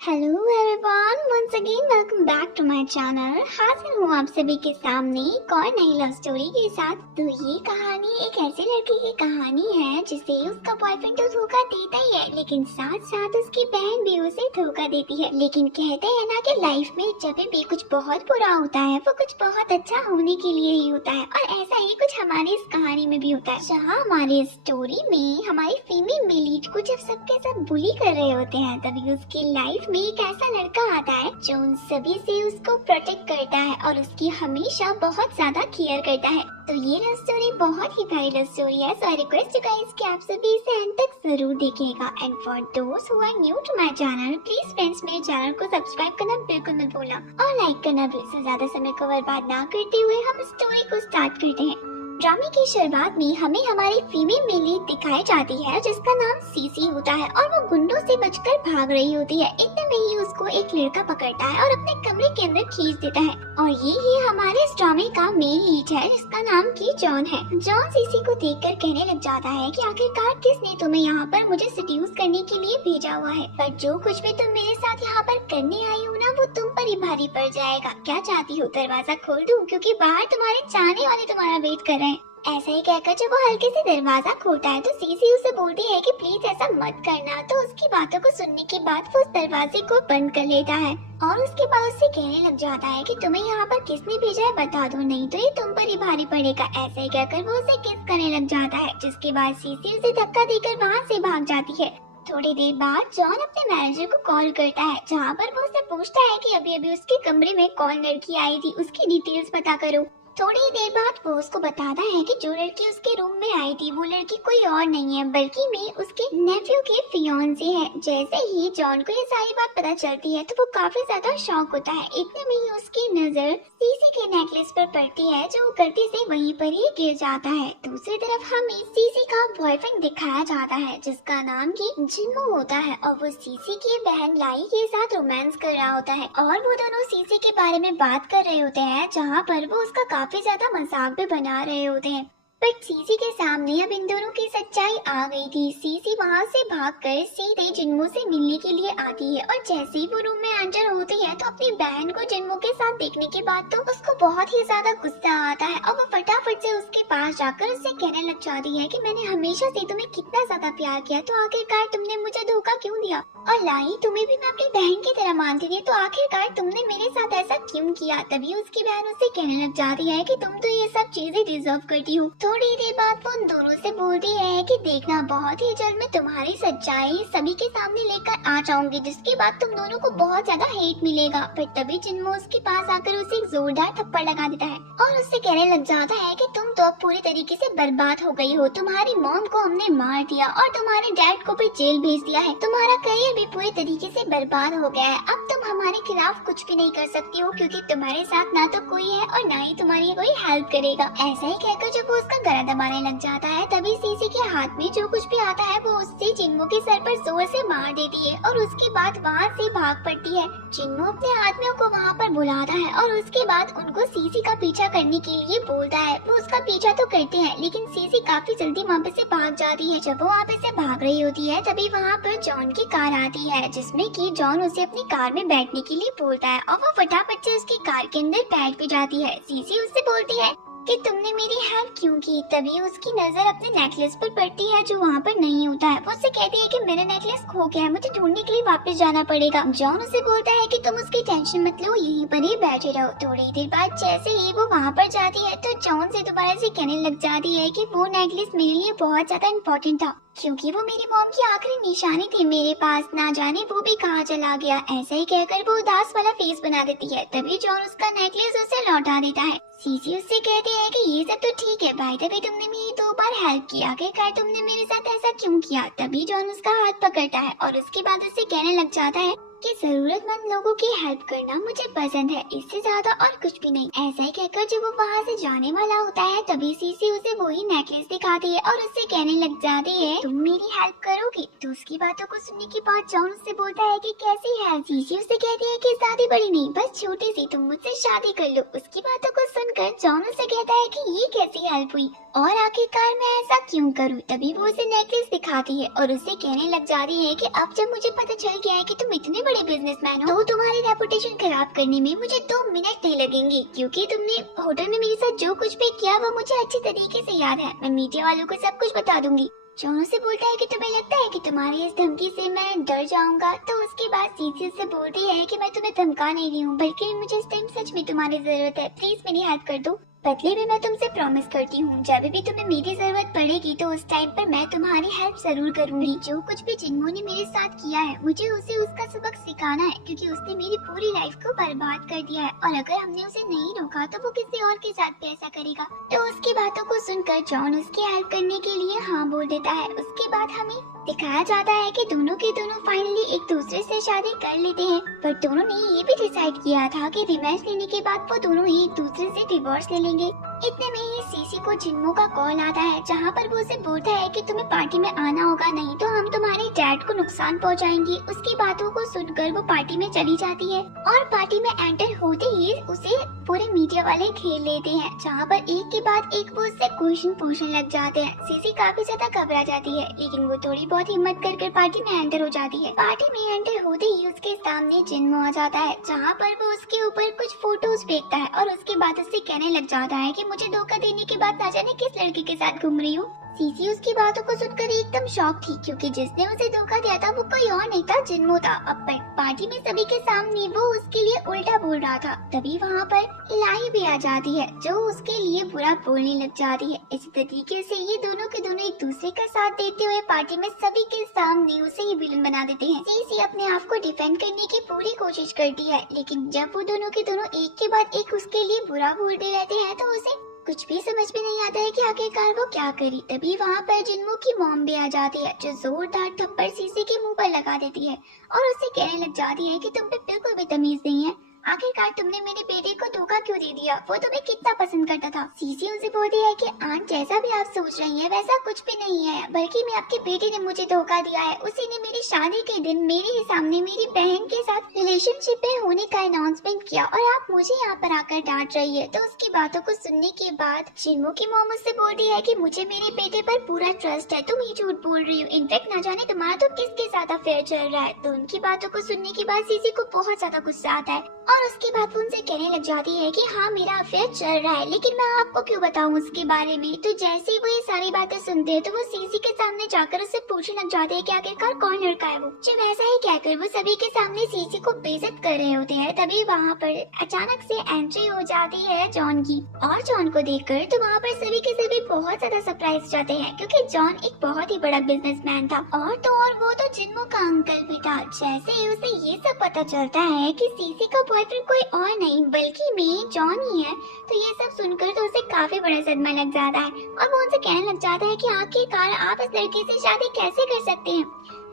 Hello everyone, once again welcome back to my channel. हाजिर हूँ आप सभी के सामने एक और नई लव स्टोरी के साथ। तो ये कहानी एक ऐसे लड़के की कहानी है जिसे उसका बॉयफ्रेंड तो धोखा देता ही है, लेकिन साथ साथ उसकी बहन भी उसे धोखा देती है। लेकिन कहते हैं ना कि लाइफ में जब भी कुछ बहुत बुरा होता है वो कुछ बहुत अच्छा होने के लिए ही होता है, और ऐसा ही कुछ हमारी इस कहानी में भी होता है। जहाँ हमारी स्टोरी में हमारी फीमेल लीड को जब सबके साथ बुली कर रहे होते हैं, तभी उसकी लाइफ में एक ऐसा लड़का आता है जो उन सभी से उसको प्रोटेक्ट करता है और उसकी हमेशा बहुत ज्यादा केयर करता है। तो ये लव स्टोरी बहुत ही प्यारी लव स्टोरी है। So I request you guys कि आप सभी इसे एंड तक जरूर देखिएगा। And for those who are new to my channel, please friends मेरे चैनल को सब्सक्राइब करना बिल्कुल मत भूलना और लाइक करना भी। इससे ज्यादा समय को बर्बाद ना करते हुए हम स्टोरी को स्टार्ट करते हैं। ड्रामे की शुरुआत में हमें हमारी फीमेल लीड दिखाई जाती है जिसका नाम सीसी होता है और वो गुंडों से बचकर भाग रही होती है। इतने में ही उसको एक लड़का पकड़ता है और अपने कमरे के अंदर खींच देता है। और ये ही हमारे इस ड्रामे का मेन लीड है जिसका नाम की जॉन है। जॉन सीसी को देखकर कहने लग जाता है कि आखिरकार किसने तुम्हें यहाँ पर मुझे सेड्यूस करने के लिए भेजा हुआ है, पर जो कुछ भी तुम मेरे साथ यहाँ पर करने आई हो ना, वो तुम पर ही भारी पड़ जाएगा। क्या चाहती हो, दरवाजा खोल दूं, क्योंकि बाहर तुम्हारे चाहने वाले तुम्हारा वेट कर रहे हैं। ऐसा ही कहकर जब वो हल्के से दरवाजा खोलता है तो सीसी उसे बोलती है कि प्लीज ऐसा मत करना। तो उसकी बातों को सुनने के बाद वो उस दरवाजे को बंद कर लेता है और उसके बाद उससे कहने लग जाता है कि तुम्हें यहाँ पर किसने भेजा है बता दो, नहीं तो ये तुम पर ही भारी पड़ेगा। ऐसा ही कहकर वो उसे किस करने लग जाता है, जिसके बाद सीसी उसे धक्का देकर वहाँ से भाग जाती है। थोड़ी देर बाद जॉन अपने मैनेजर को कॉल करता है, जहाँ पर वो उससे पूछता है कि अभी अभी उसके कमरे में कौन लड़की आई थी, उसकी डिटेल्स पता करो। थोड़ी देर बाद वो उसको बताता है कि जो लड़की उसके रूम में आई थी वो लड़की कोई और नहीं है बल्कि मैं उसके नेफ्यू की फियांसे है। जैसे ही जॉन को ये सारी बात पता चलती है तो वो काफी ज्यादा शॉक होता है। इतने में ही उसकी नजर सीसी के नेकलेस पर पड़ती है जो गलती से वहीं पर ही गिर जाता है। दूसरी तरफ हमें सीसी का बॉयफ्रेंड दिखाया जाता है जिसका नाम की जिन्नू होता है और वो सीसी की बहन लाई के साथ रोमांस कर रहा होता है और वो दोनों सीसी के बारे में बात कर रहे होते हैं, जहाँ पर वो उसका काफी ज्यादा मजाक भी बना रहे होते हैं। बट सीसी के सामने अब इन दोनों की सच्चाई आ गई थी। सीसी वहाँ से भागकर सीधे जिन्मो से मिलने के लिए आती है और जैसे ही वो रूम में एंटर होती है तो अपनी बहन को जिन्मो के साथ देखने के बाद तो उसको बहुत ही ज्यादा गुस्सा आता है और वो फटाफट से उसके पास जाकर उससे कहने लग जाती है कि मैंने हमेशा से तुम्हें कितना ज्यादा प्यार किया, तो आखिरकार तुमने मुझे धोखा क्यों दिया, और लाई तुम्हें भी मैं अपनी बहन की तरह मानती थी, तो आखिरकार तुमने मेरे साथ ऐसा क्यों किया। तभी उसकी बहन उससे कहने लग जाती है कि तुम तो ये सब चीजें डिजर्व करती हो। थोड़ी देर बाद वो उन दोनों से बोलती है कि देखना बहुत ही जल्द मैं तुम्हारी सच्चाई सभी के सामने लेकर आ जाऊंगी, जिसके बाद तुम दोनों को बहुत ज्यादा हेट मिलेगा। फिर तभी जिन्मो उसके पास आकर उसे एक जोरदार थप्पड़ लगा देता है और उससे कहने लग जाता है कि तुम तो अब पूरी तरीके से बर्बाद हो गई हो। तुम्हारी मॉम को हमने मार दिया और तुम्हारे डैड को भी जेल भेज दिया है। तुम्हारा करियर भी पूरी तरीके से बर्बाद हो गया है। अब तुम हमारे खिलाफ कुछ भी नहीं कर सकती हो क्योंकि तुम्हारे साथ ना तो कोई है और ना ही तुम्हारी कोई हेल्प करेगा। ऐसा ही कहकर जब वो उसका गला दबाने लग जाता है तभी सीसी के हाथ में जो कुछ भी आता है वो उससे जिन्मो के सर पर जोर से मार देती है और उसके बाद वहाँ से भाग पड़ती है। जिन्मो अपने आदमियों को वहाँ पर बुलाता है और उसके बाद उनको सीसी का पीछा करने के लिए बोलता है। वो उसका पीछा तो करते हैं लेकिन सीसी काफी जल्दी वहाँ पे से भाग जाती है। जब वो वहाँ पे से भाग रही होती है तभी वहाँ पर जॉन की कार आती है, जिसमें कि जॉन उसे अपनी कार में बैठने के लिए बोलता है और वो फटाफट से उसकी कार के अंदर बैठ भी जाती है। सीसी उससे बोलती है कि तुमने मेरी हेल्प क्यों की। तभी उसकी नजर अपने नेकलेस पर पड़ती है जो वहाँ पर नहीं होता है। वो उससे कहती है कि मेरा नेकलेस खो गया है, मुझे ढूंढने के लिए वापस जाना पड़ेगा। जॉन उसे बोलता है कि तुम उसकी टेंशन मत लो, यहीं पर ही बैठे रहो। थोड़ी देर बाद जैसे ही वो वहाँ पर जाती है तो जॉन से दोबारा से कहने लग जाती है कि वो नेकलेस मेरे लिए बहुत ज्यादा इम्पोर्टेंट था क्योंकि वो मेरी मॉम की आखिरी निशानी थी मेरे पास, ना जाने वो भी कहाँ चला गया। ऐसा ही कहकर वो उदास वाला फेस बना देती है। तभी जॉन उसका नेकलेस उसे लौटा देता है। सीसी उससे कहती है कि ये सब तो ठीक है, बाय द वे तुमने मेरी 2 बार हेल्प की, आखिरकार तुमने मेरे साथ ऐसा क्यों किया। तभी जॉन उसका हाथ पकड़ता है और उसके बाद उससे कहने लग जाता है कि जरूरतमंद लोगों की हेल्प करना मुझे पसंद है, इससे ज्यादा और कुछ भी नहीं। ऐसा ही कहकर जब वो वहाँ से जाने वाला होता है तभी सीसी उसे वही नेकलेस दिखाती है और उससे कहने लग जाती है तुम मेरी हेल्प करोगी। तो उसकी बातों को सुनने के बाद जॉन उससे बोलता है कि कैसी हेल्प। सीसी उससे कहती है कि ज्यादा बड़ी नहीं, बस छोटी सी, तुम मुझसे शादी कर लो। उसकी बातों को सुनकर जॉन उससे कहता है कि ये कैसी हेल्प हुई और आखिरकार मैं ऐसा क्यों करूं। तभी वो उसे नेकलेस दिखाती है और उससे कहने लग जाती है कि अब जब मुझे पता चल गया है कि तुम इतने बड़े बिजनेसमैन हो, तो तुम्हारी रेपुटेशन खराब करने में मुझे 2 मिनट नहीं लगेंगे, क्योंकि तुमने होटल में मेरे साथ जो कुछ भी किया वो मुझे अच्छी तरीके से याद है। मैं मीडिया वालों को सब कुछ बता दूंगी। जॉन से बोलता है कि तुम्हें लगता है कि तुम्हारी इस धमकी से मैं डर जाऊंगा, तो उसके बाद सीसी से बोलती है कि मैं तुम्हें धमका नहीं रही हूँ, बल्कि मुझे इस टाइम सच में तुम्हारी जरूरत है, प्लीज मेरी हेल्प कर दो। बदले में मैं तुमसे प्रॉमिस करती हूँ, जब भी तुम्हें मेरी जरूरत पड़ेगी तो उस टाइम पर मैं तुम्हारी हेल्प जरूर करूंगी। जो कुछ भी जिन्मो ने मेरे साथ किया है, मुझे उसे उसका सबक सिखाना है, क्योंकि उसने मेरी पूरी लाइफ को बर्बाद कर दिया है, और अगर हमने उसे नहीं रोका तो वो किसी और के साथ भी ऐसा करेगा। तो उसकी बातों को सुनकर जॉन उसकी हेल्प करने के लिए हाँ बोल देता है। उसके बाद हमें दिखाया जाता है कि दोनों के दोनों फाइनली एक दूसरे से शादी कर लेते हैं, पर दोनों ने ये भी डिसाइड किया था कि रिवेंज लेने के बाद वो दोनों ही एक दूसरे से डिवोर्स ले लेंगे। इतने में ही सीसी को जिन्मो का कॉल आता है, जहाँ पर वो उसे बोलता है कि तुम्हें पार्टी में आना होगा, नहीं तो हम तुम्हारे डैड को नुकसान पहुँचाएंगे। उसकी बातों को सुनकर वो पार्टी में चली जाती है, और पार्टी में एंटर होते ही उसे पूरे मीडिया वाले घेर लेते हैं, जहाँ पर एक के बाद एक वो उससे क्वेश्चन पूछने लग जाते हैं। सीसी काफी ज्यादा घबरा जाती है, लेकिन वो थोड़ी बहुत हिम्मत कर पार्टी में एंटर हो जाती है। पार्टी में एंटर होते ही उसके सामने जिन्मो आ जाता है, जहाँ पर वो उसके ऊपर कुछ फोटोज फेंकता है, और उसके बाद उससे कहने लग जाता है कि मुझे धोखा देने के बाद ना जाने किस लड़के के साथ घूम रही हूँ। सीसी उसकी बातों को सुनकर एकदम शॉक थी, क्योंकि जिसने उसे धोखा दिया था वो कोई और नहीं था, जिन्मो था। अब पार्टी में सभी के सामने वो उसके लिए उल्टा बोल रहा था। तभी वहाँ पर इलाही भी आ जाती है, जो उसके लिए बुरा बोलने लग जाती है। इसी तरीके से ये दोनों के दोनों एक दूसरे का साथ देते हुए पार्टी में सभी के सामने उसे ही विलन बना देते हैं। सीसी अपने आप को डिफेंड करने की पूरी कोशिश करती है, लेकिन जब वो दोनों के दोनों एक के बाद एक उसके लिए बुरा बोलते रहते हैं, तो उसे कुछ भी समझ में नहीं आता है कि आखिरकार वो क्या करी। तभी वहाँ पर जिन्मो की मॉम भी आ जाती है, जो जोरदार थप्पड़ सीसी के मुंह पर लगा देती है, और उसे कहने लग जाती है कि तुम पे बिल्कुल भी तमीज नहीं है। आखिरकार तुमने मेरे बेटे को धोखा क्यों दे दिया? वो तुम्हें कितना पसंद करता था। सीसी उनसे बोलती है कि आंट, जैसा भी आप सोच रही हैं वैसा कुछ भी नहीं है, बल्कि मैं आपके बेटे ने मुझे धोखा दिया है। उसी ने मेरी शादी के दिन मेरे ही सामने मेरी बहन के साथ रिलेशनशिप में होने का अनाउंसमेंट किया, और आप मुझे यहाँ पर आकर डांट रही है। तो उसकी बातों को सुनने के बाद जिन्मो की मॉम उससे बोलती है कि मुझे मेरे बेटे पर पूरा ट्रस्ट है, तुम ही झूठ बोल रही हो। इनफैक्ट ना जाने तुम्हारा तो किसके साथ अफेयर चल रहा है। तो उनकी बातों को सुनने के बाद सीसी को बहुत ज्यादा गुस्सा आता है, और उसके बाद वो उनसे कहने लग जाती है कि हाँ मेरा अफेयर चल रहा है, लेकिन मैं आपको क्यों बताऊं उसके बारे में। तो जैसे ही वो ये सारी बातें सुनते हैं, तो वो सीसी के सामने जाकर उससे पूछने लग जाते हैं कि आखिरकार कौन लड़का है वो। जब ऐसा ही कहकर वो सभी के सामने सीसी को बेइज्जत कर रहे होते हैं, तभी वहाँ पर अचानक से एंट्री हो जाती है जॉन की, और जॉन को देखकर तो वहाँ पर सभी के सभी बहुत ज्यादा सरप्राइज हो जाते हैं, क्योंकि जॉन एक बहुत ही बड़ा बिजनेसमैन था, और तो और वो तो जिन्मो का अंकल भी था। जैसे ही उसे ये सब पता चलता है कि सीसी का बॉयफ्रेंड कोई और नहीं बल्कि मैं जॉन ही है, तो ये सब सुनकर तो उसे काफी बड़ा सदमा लग जाता है, और वो उनसे कहने लग जाता है कि आखिरकार आप इस लड़के से शादी कैसे कर सकते हैं।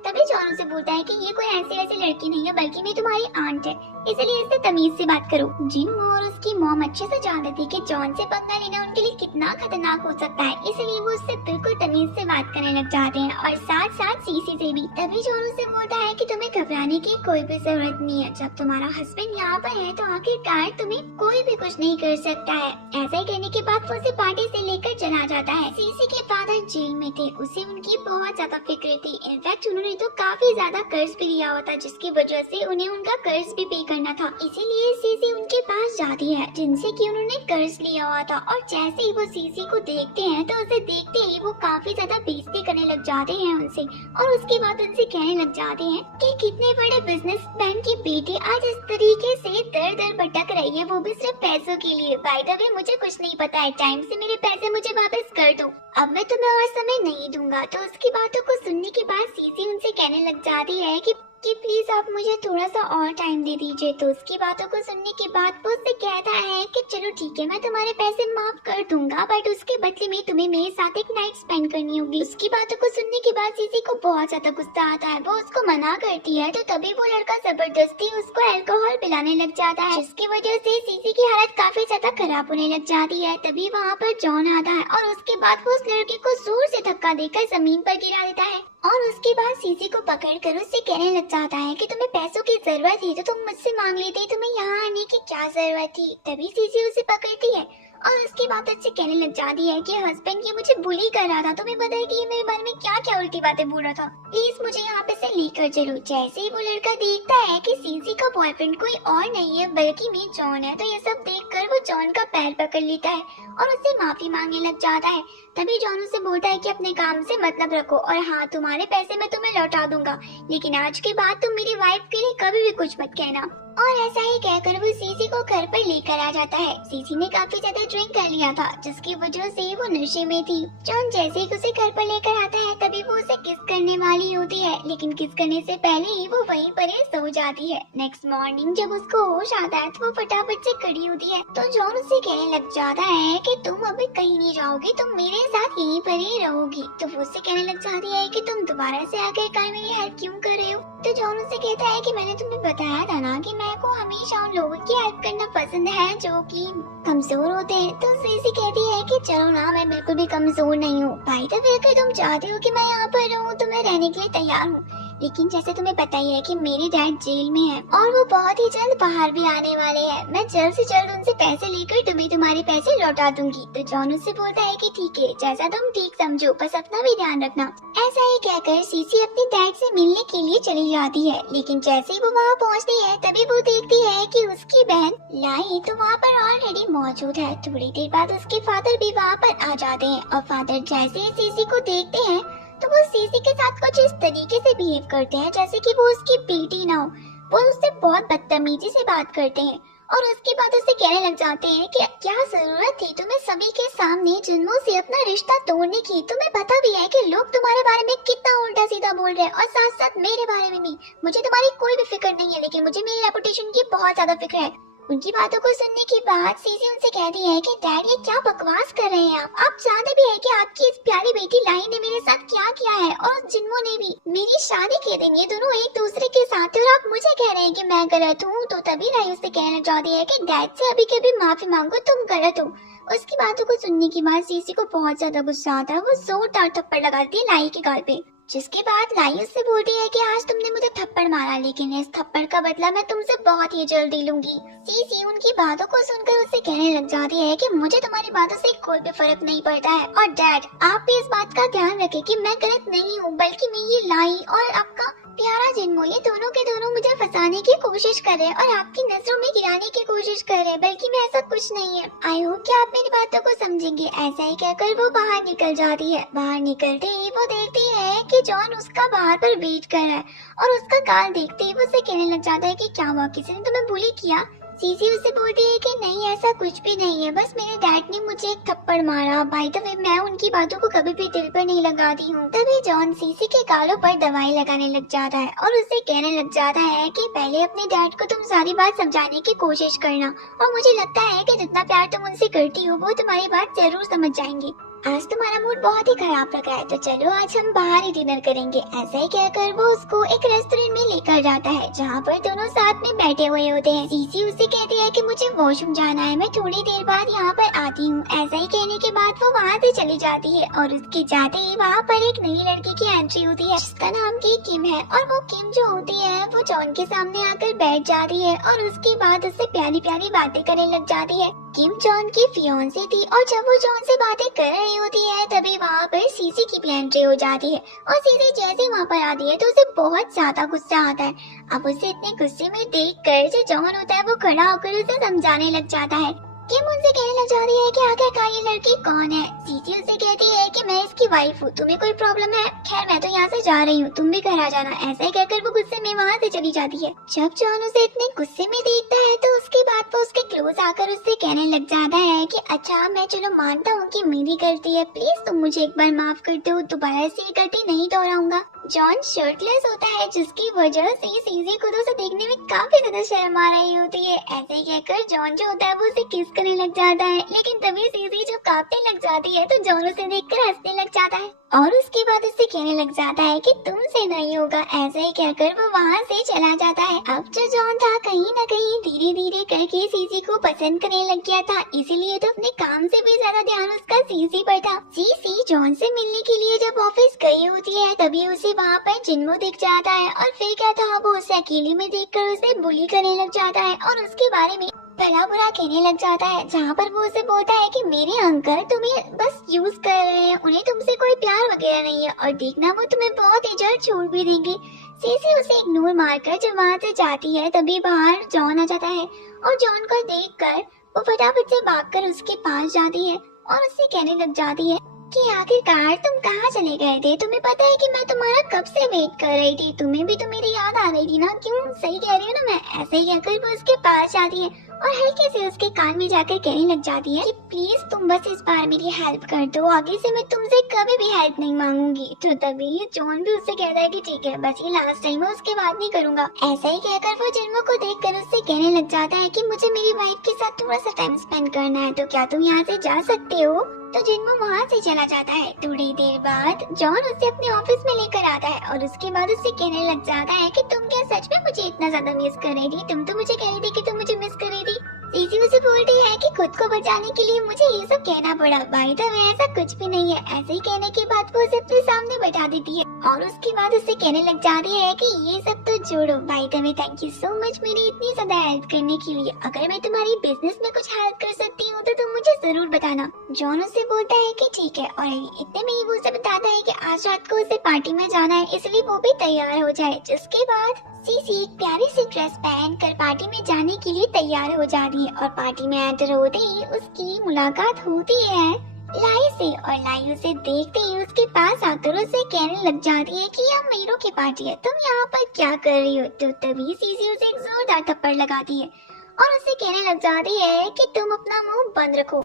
तभी जॉन उसे बोलता है कि ये कोई ऐसी वैसी लड़की नहीं है, बल्कि मैं तुम्हारी आंट है, इसलिए इससे तमीज से बात करो। जिन्मो और उसकी मॉम अच्छे से जानते थे कि जॉन से पंगा लेना उनके लिए कितना खतरनाक हो सकता है, इसलिए वो उससे बिल्कुल तमीज से बात करने लग जाते हैं, और साथ साथ सीसी से भी। तभी जॉन उसे बोलता है कि तुम्हें घबराने की कोई भी जरूरत नहीं है, जब तुम्हारा हस्बैंड यहाँ पर है तो आखिरकार तुम्हें कोई भी कुछ नहीं कर सकता है। ऐसा ही कहने के बाद वो उसे पार्टी से लेकर चला जाता है। सीसी के फादर जेल में थे, उसे उनकी बहुत ज्यादा फिक्र थी। इनफैक्ट उन्होंने तो काफी ज्यादा कर्ज भी लिया हुआ था, जिसकी वजह से उन्हें उनका कर्ज भी पे करना था। इसीलिए सीसी उनके पास जाती है, जिनसे कि उन्होंने कर्ज लिया हुआ था, और जैसे ही वो सीसी को देखते हैं तो उसे देखते ही वो काफी ज्यादा बेइज्जती करने लग जाते हैं उनसे, और उसके बाद उनसे कहने लग जाते हैं कि कितने बड़े बिजनेसमैन की बेटी आज इस तरीके से दर दर भटक रही है, वो भी सिर्फ पैसों के लिए। बाय द वे मुझे कुछ नहीं पता है, टाइम से मेरे पैसे मुझे वापस कर दो, अब मैं तुम्हें और समय नहीं दूंगा। तो उसकी बातों को सुनने के बाद सीसी उनसे कहने लग जाती है कि प्लीज आप मुझे थोड़ा सा और टाइम दे दीजिए। तो उसकी बातों को सुनने के बाद वो उससे कहता है कि चलो ठीक है, मैं तुम्हारे पैसे माफ कर दूंगा, बट उसके बदले में तुम्हें मेरे साथ एक नाइट स्पेंड करनी होगी। उसकी बातों को सुनने के बाद सीसी को बहुत ज्यादा गुस्सा आता है, वो उसको मना करती है, तो तभी वो लड़का जबरदस्ती उसको अल्कोहल पिलाने लग जाता है, जिसकी वजह से सीसी की हालत काफी ज्यादा खराब होने लग जाती है। तभी वहाँ पर जॉन आता है, और उसके बाद वो उस लड़के को जोर से धक्का देकर जमीन पर गिरा देता है, और उसके बाद सीसी को पकड़कर उससे कहने लग जाता है कि तुम्हें पैसों की जरूरत थी तो तुम मुझसे मांग लेते, तुम्हें यहाँ आने की क्या जरूरत थी। तभी सीसी उसे पकड़ती है, और उसके बाद उससे कहने लग जाती है कि हस्बैंड ये मुझे बुली कर रहा था, तुम्हें पता है कि ये मेरे बारे में क्या क्या उल्टी बातें बोल रहा था, प्लीज मुझे यहाँ पे से लेकर चलो। जैसे ही वो लड़का देखता है कि बॉयफ्रेंड कोई और नहीं है बल्कि मैं जॉन है। तो ये सब देखकर वो जॉन का पैर पकड़ लेता है और उससे माफी मांगने लग जाता है। तभी जॉन उसे बोलता है कि अपने काम से मतलब रखो और हाँ, तुम्हारे पैसे मैं तुम्हें लौटा दूंगा, लेकिन आज के बाद तुम मेरी वाइफ के लिए कभी भी कुछ मत कहना। और ऐसा ही कहकर वो सीसी को घर पर लेकर आ जाता है। सीसी ने काफी ज्यादा ड्रिंक कर लिया था, जिसकी वजह से वो नशे में थी। जॉन जैसे ही उसे घर पर लेकर आता है तभी वो उसे किस करने वाली होती है, लेकिन किस करने से पहले ही वो वहीं पर ही सो जाती है। नेक्स्ट मॉर्निंग जब उसको होश आता है तो वो फटाफट से खड़ी होती है। तो जॉन उसे कहने लग जाता है कि तुम अभी कहीं नहीं जाओगी, तुम मेरे साथ यहीं पर ही रहोगी। तो वो उससे कहने लग जाती है कि तुम दोबारा से आकर मेरी हेल्प क्यों कर रहे हो। तो जॉन उसे कहता है कि मैंने तुम्हें बताया था ना कि मेरे को हमेशा उन लोगों की हेल्प करना पसंद है जो कि कमजोर होते हैं। तो सीसी कहती है कि चलो ना, मैं बिल्कुल भी कमजोर नहीं हूँ भाई। तो फिर तुम चाहते हो कि मैं यहाँ पर रहूँ तो मैं रहने के लिए तैयार हूँ, लेकिन जैसे तुम्हें पता ही है कि मेरे डैड जेल में है और वो बहुत ही जल्द बाहर भी आने वाले हैं। मैं जल्द से जल्द उनसे पैसे लेकर तुम्हें तुम्हारे पैसे लौटा दूंगी। तो जॉन उससे बोलता है कि ठीक है, जैसा तुम ठीक समझो, बस अपना भी ध्यान रखना। ऐसा ही कहकर सीसी अपने डैड से मिलने के लिए चली जाती है, लेकिन जैसे ही वो वहाँ पहुँचती है तभी वो देखती है कि उसकी बहन लाई तो वहाँ पर ऑलरेडी मौजूद है। थोड़ी देर बाद उसके फादर भी वहाँ पर आ जाते हैं और फादर जैसे ही सीसी को देखते हैं तो वो सीसी के साथ कुछ इस तरीके से बिहेव करते हैं जैसे कि वो उसकी बेटी ना हो। वो उससे बहुत बदतमीजी से बात करते हैं और उसके बाद उसे कहने लग जाते हैं कि क्या जरूरत थी तुम्हें सभी के सामने जन्मों से अपना रिश्ता तोड़ने की। तुम्हें पता भी है कि लोग तुम्हारे बारे में कितना उल्टा सीधा बोल रहे हैं और साथ साथ मेरे बारे में भी। मुझे तुम्हारी कोई भी फिक्र नहीं है, लेकिन मुझे मेरी रेपुटेशन की बहुत ज्यादा फिक्र है। उनकी बातों को सुनने के बाद सीसी उनसे कहती है कि डैड ये क्या बकवास कर रहे हैं आप जानते भी है कि आपकी इस प्यारी बेटी लाई ने मेरे साथ क्या किया है और जिन्मो ने भी। मेरी शादी के दिन ये दोनों एक दूसरे के साथ थे और आप मुझे कह रहे हैं कि मैं गलत हूँ। तो तभी लाई उससे कहना चाहती है कि डैड से अभी कभी माफी मांगो, तुम गलत हो। उसकी बातों को सुनने के बाद सीसी को बहुत ज्यादा गुस्सा आता है। वो जोरदार थप्पड़ लगाती है लाई के गाल पे, जिसके बाद लाई उससे बोलती है कि आज तुमने मुझे थप्पड़ मारा, लेकिन इस थप्पड़ का बदला मैं तुमसे बहुत ही जल्दी लूंगी। सीसी उनकी बातों को सुनकर उससे कहने लग जाती है कि मुझे तुम्हारी बातों से कोई भी फर्क नहीं पड़ता है और डैड आप भी इस बात का ध्यान रखें कि मैं गलत नहीं हूँ, बल्कि मैं ये लाई और आपका प्यारा जिन्मो ये दोनों के दोनों मुझे फंसाने की कोशिश कर रहे हैं और आपकी नजरों में गिराने की कोशिश कर रहे हैं, बल्कि मैं ऐसा कुछ नहीं है। आई होप कि आप मेरी बातों को समझेंगे। ऐसा ही कहकर वो बाहर निकल जाती है। बाहर निकलते ही वो देखती है कि जॉन उसका बाहर पर वेट कर रहा है और उसका गाल देखते ही वो उसे कहने लग जाता है कि क्या हुआ, किसी ने तुम्हें बुली किया। सीसी उससे बोलती है कि नहीं ऐसा कुछ भी नहीं है, बस मेरे डैड ने मुझे एक थप्पड़ मारा। भाई तो मैं उनकी बातों को कभी भी दिल पर नहीं लगाती हूँ। तभी जॉन सीसी के गालों पर दवाई लगाने लग जाता है और उससे कहने लग जाता है कि पहले अपने डैड को तुम सारी बात समझाने की कोशिश करना और मुझे लगता है कि जितना प्यार तुम उनसे करती हो वो तुम्हारी बात जरूर समझ जाएंगे। आज तुम्हारा मूड बहुत ही खराब लगा है, तो चलो आज हम बाहर ही डिनर करेंगे। ऐसा ही कहकर वो उसको एक रेस्टोरेंट में लेकर जाता है जहाँ पर दोनों साथ में बैठे हुए होते हैं। सीसी उसे कहती है कि मुझे वॉशरूम जाना है, मैं थोड़ी देर बाद यहाँ पर आती हूँ। ऐसा ही कहने के बाद वो वहाँ से चली जाती है और उसके जाते ही वहाँ पर एक नई लड़की की एंट्री होती है जिसका नाम की किम है। और वो किम जो होती है वो जॉन के सामने आकर बैठ जाती है और उसके बाद उससे प्यारी प्यारी बातें करने लग जाती है। किम जॉन की फियांसे थी और जब वो जॉन से बातें कर रही होती है तभी वहाँ पर सीसी की भी एंट्री हो जाती है और सीसी जैसे वहाँ पर आती है तो उसे बहुत ज्यादा गुस्सा आता है। अब उसे इतने गुस्से में देखकर जो जॉन होता है वो खड़ा होकर उसे समझाने लग जाता है। किम उनसे कहने लग जाती है कि आखिरकार ये लड़की कौन है। सीसी उसे कहती है कि मैं इसकी वाइफ हूँ, तुम्हें कोई प्रॉब्लम है? खैर मैं तो यहाँ से जा रही हूँ, तुम भी घर आ जाना। ऐसा ही कहकर वो गुस्से में वहाँ से चली जाती है। जब जॉन उसे इतने गुस्से में देखता है तो उसके बाद वो उसके क्लोज आकर उससे कहने लग जाता है कि अच्छा मैं चलो मानता हूँ कि मेरी गलती है, प्लीज तुम मुझे एक बार माफ कर दो, दोबारा से ये गलती नहीं दोहराऊंगा। जॉन शर्टलेस होता है जिसकी वजह से सीसी खुद उसे देखने में काफी ज्यादा शर्म आ रही होती है। ऐसे ही कहकर जॉन जो होता है वो उसे किस करने लग जाता है, लेकिन तभी सीसी जो कांपने लग जाती है तो जॉन उसे देखकर हंसने लग जाता है और उसके बाद उससे कहने लग जाता है कि तुमसे नहीं होगा। ऐसा ही कहकर वो वहाँ से चला जाता है। अब जो जॉन था कहीं न कहीं धीरे धीरे करके सीसी को पसंद करने लग गया था, इसीलिए तो अपने काम से भी ज्यादा ध्यान उसका सीसी पर था। सीसी जॉन से मिलने के लिए जब ऑफिस गई होती है तभी उसे वहाँ पर जिन्मो दिख जाता है और फिर क्या था वो उसे अकेले में देखकर उसे बुली करने लग जाता है और उसके बारे में भला बुरा कहने लग जाता है, जहाँ पर वो उसे बोलता है कि मेरे अंकल तुम्हें बस यूज कर रहे हैं, उन्हें तुमसे कोई प्यार वगैरह नहीं है और देखना वो तुम्हें बहुत ही जल्द छोड़ भी देंगे। सीसी उसे इग्नोर मारकर जब वहाँ से जाती है तभी बाहर जॉन आ जाता है और जॉन को देखकर वो फटाफट से भागकर उसके पास जाती है और उससे कहने लग जाती है कि आखिरकार तुम कहाँ चले गए थे। तुम्हें पता है कि मैं तुम्हारा कब से वेट कर रही थी। तुम्हें भी तो मेरी याद आ रही थी ना। क्यों, सही कह रही हूँ ना मैं। ऐसे ही कहकर वो उसके पास जाती है और हल्के से उसके कान में जाकर कहने लग जाती है कि प्लीज तुम बस इस बार मेरी हेल्प कर दो। आगे से मैं तुमसे कभी भी हेल्प नहीं मांगूंगी। तो तभी जॉन भी उससे कहता है कि ठीक है, बस ये लास्ट टाइम है, उसके बाद नहीं करूंगा। ऐसा ही कहकर वो जिन्मो को देखकर उससे कहने लग जाता है कि मुझे मेरी वाइफ के साथ थोड़ा सा टाइम स्पेंड करना है, तो क्या तुम यहाँ से जा सकते हो। तो जिन्मो वहाँ से चला जाता है। थोड़ी देर बाद जॉन उसे अपने ऑफिस में लेकर आता है और उसके बाद उससे कहने लग जाता है कि तुम क्या सच में मुझे इतना ज्यादा मिस कर रही थी। तुम तो मुझे कह रही थी कि तुम मुझे मिस कर रही थी। सीसी उसे बोलती है कि खुद को बचाने के लिए मुझे ये सब कहना पड़ा। बाय द वे ऐसा कुछ भी नहीं है। ऐसे ही कहने के बाद वो उसे अपने सामने बैठा देती है और उसके बाद उससे कहने लग जाती है कि ये सब तो छोड़ो। By the way thank you so much मेरी इतनी ज्यादा हेल्प करने के लिए। अगर मैं तुम्हारी बिजनेस में कुछ हेल्प कर सकती हूँ तो तुम मुझे जरूर बताना। जॉन उससे बोलता है कि ठीक है और इतने में ही वो उसे बताता है कि आज रात को उसे पार्टी में जाना है, इसलिए वो भी तैयार हो जाए। जिसके बाद सीसी एक प्यारी सी ड्रेस पहनकर पार्टी में जाने के लिए तैयार हो जाती है और पार्टी में एंटर होते ही उसकी मुलाकात होती है लाई से और लाई उसे देखते ही उसके पास आकर उसे कहने लग जाती है कि यह मीरो की पार्टी है, तुम यहाँ पर क्या कर रही हो। तो तभी सीसी उसे एक जोरदार थप्पड़ लगाती है और उससे कहने लग जाती है कि तुम अपना मुंह बंद रखो।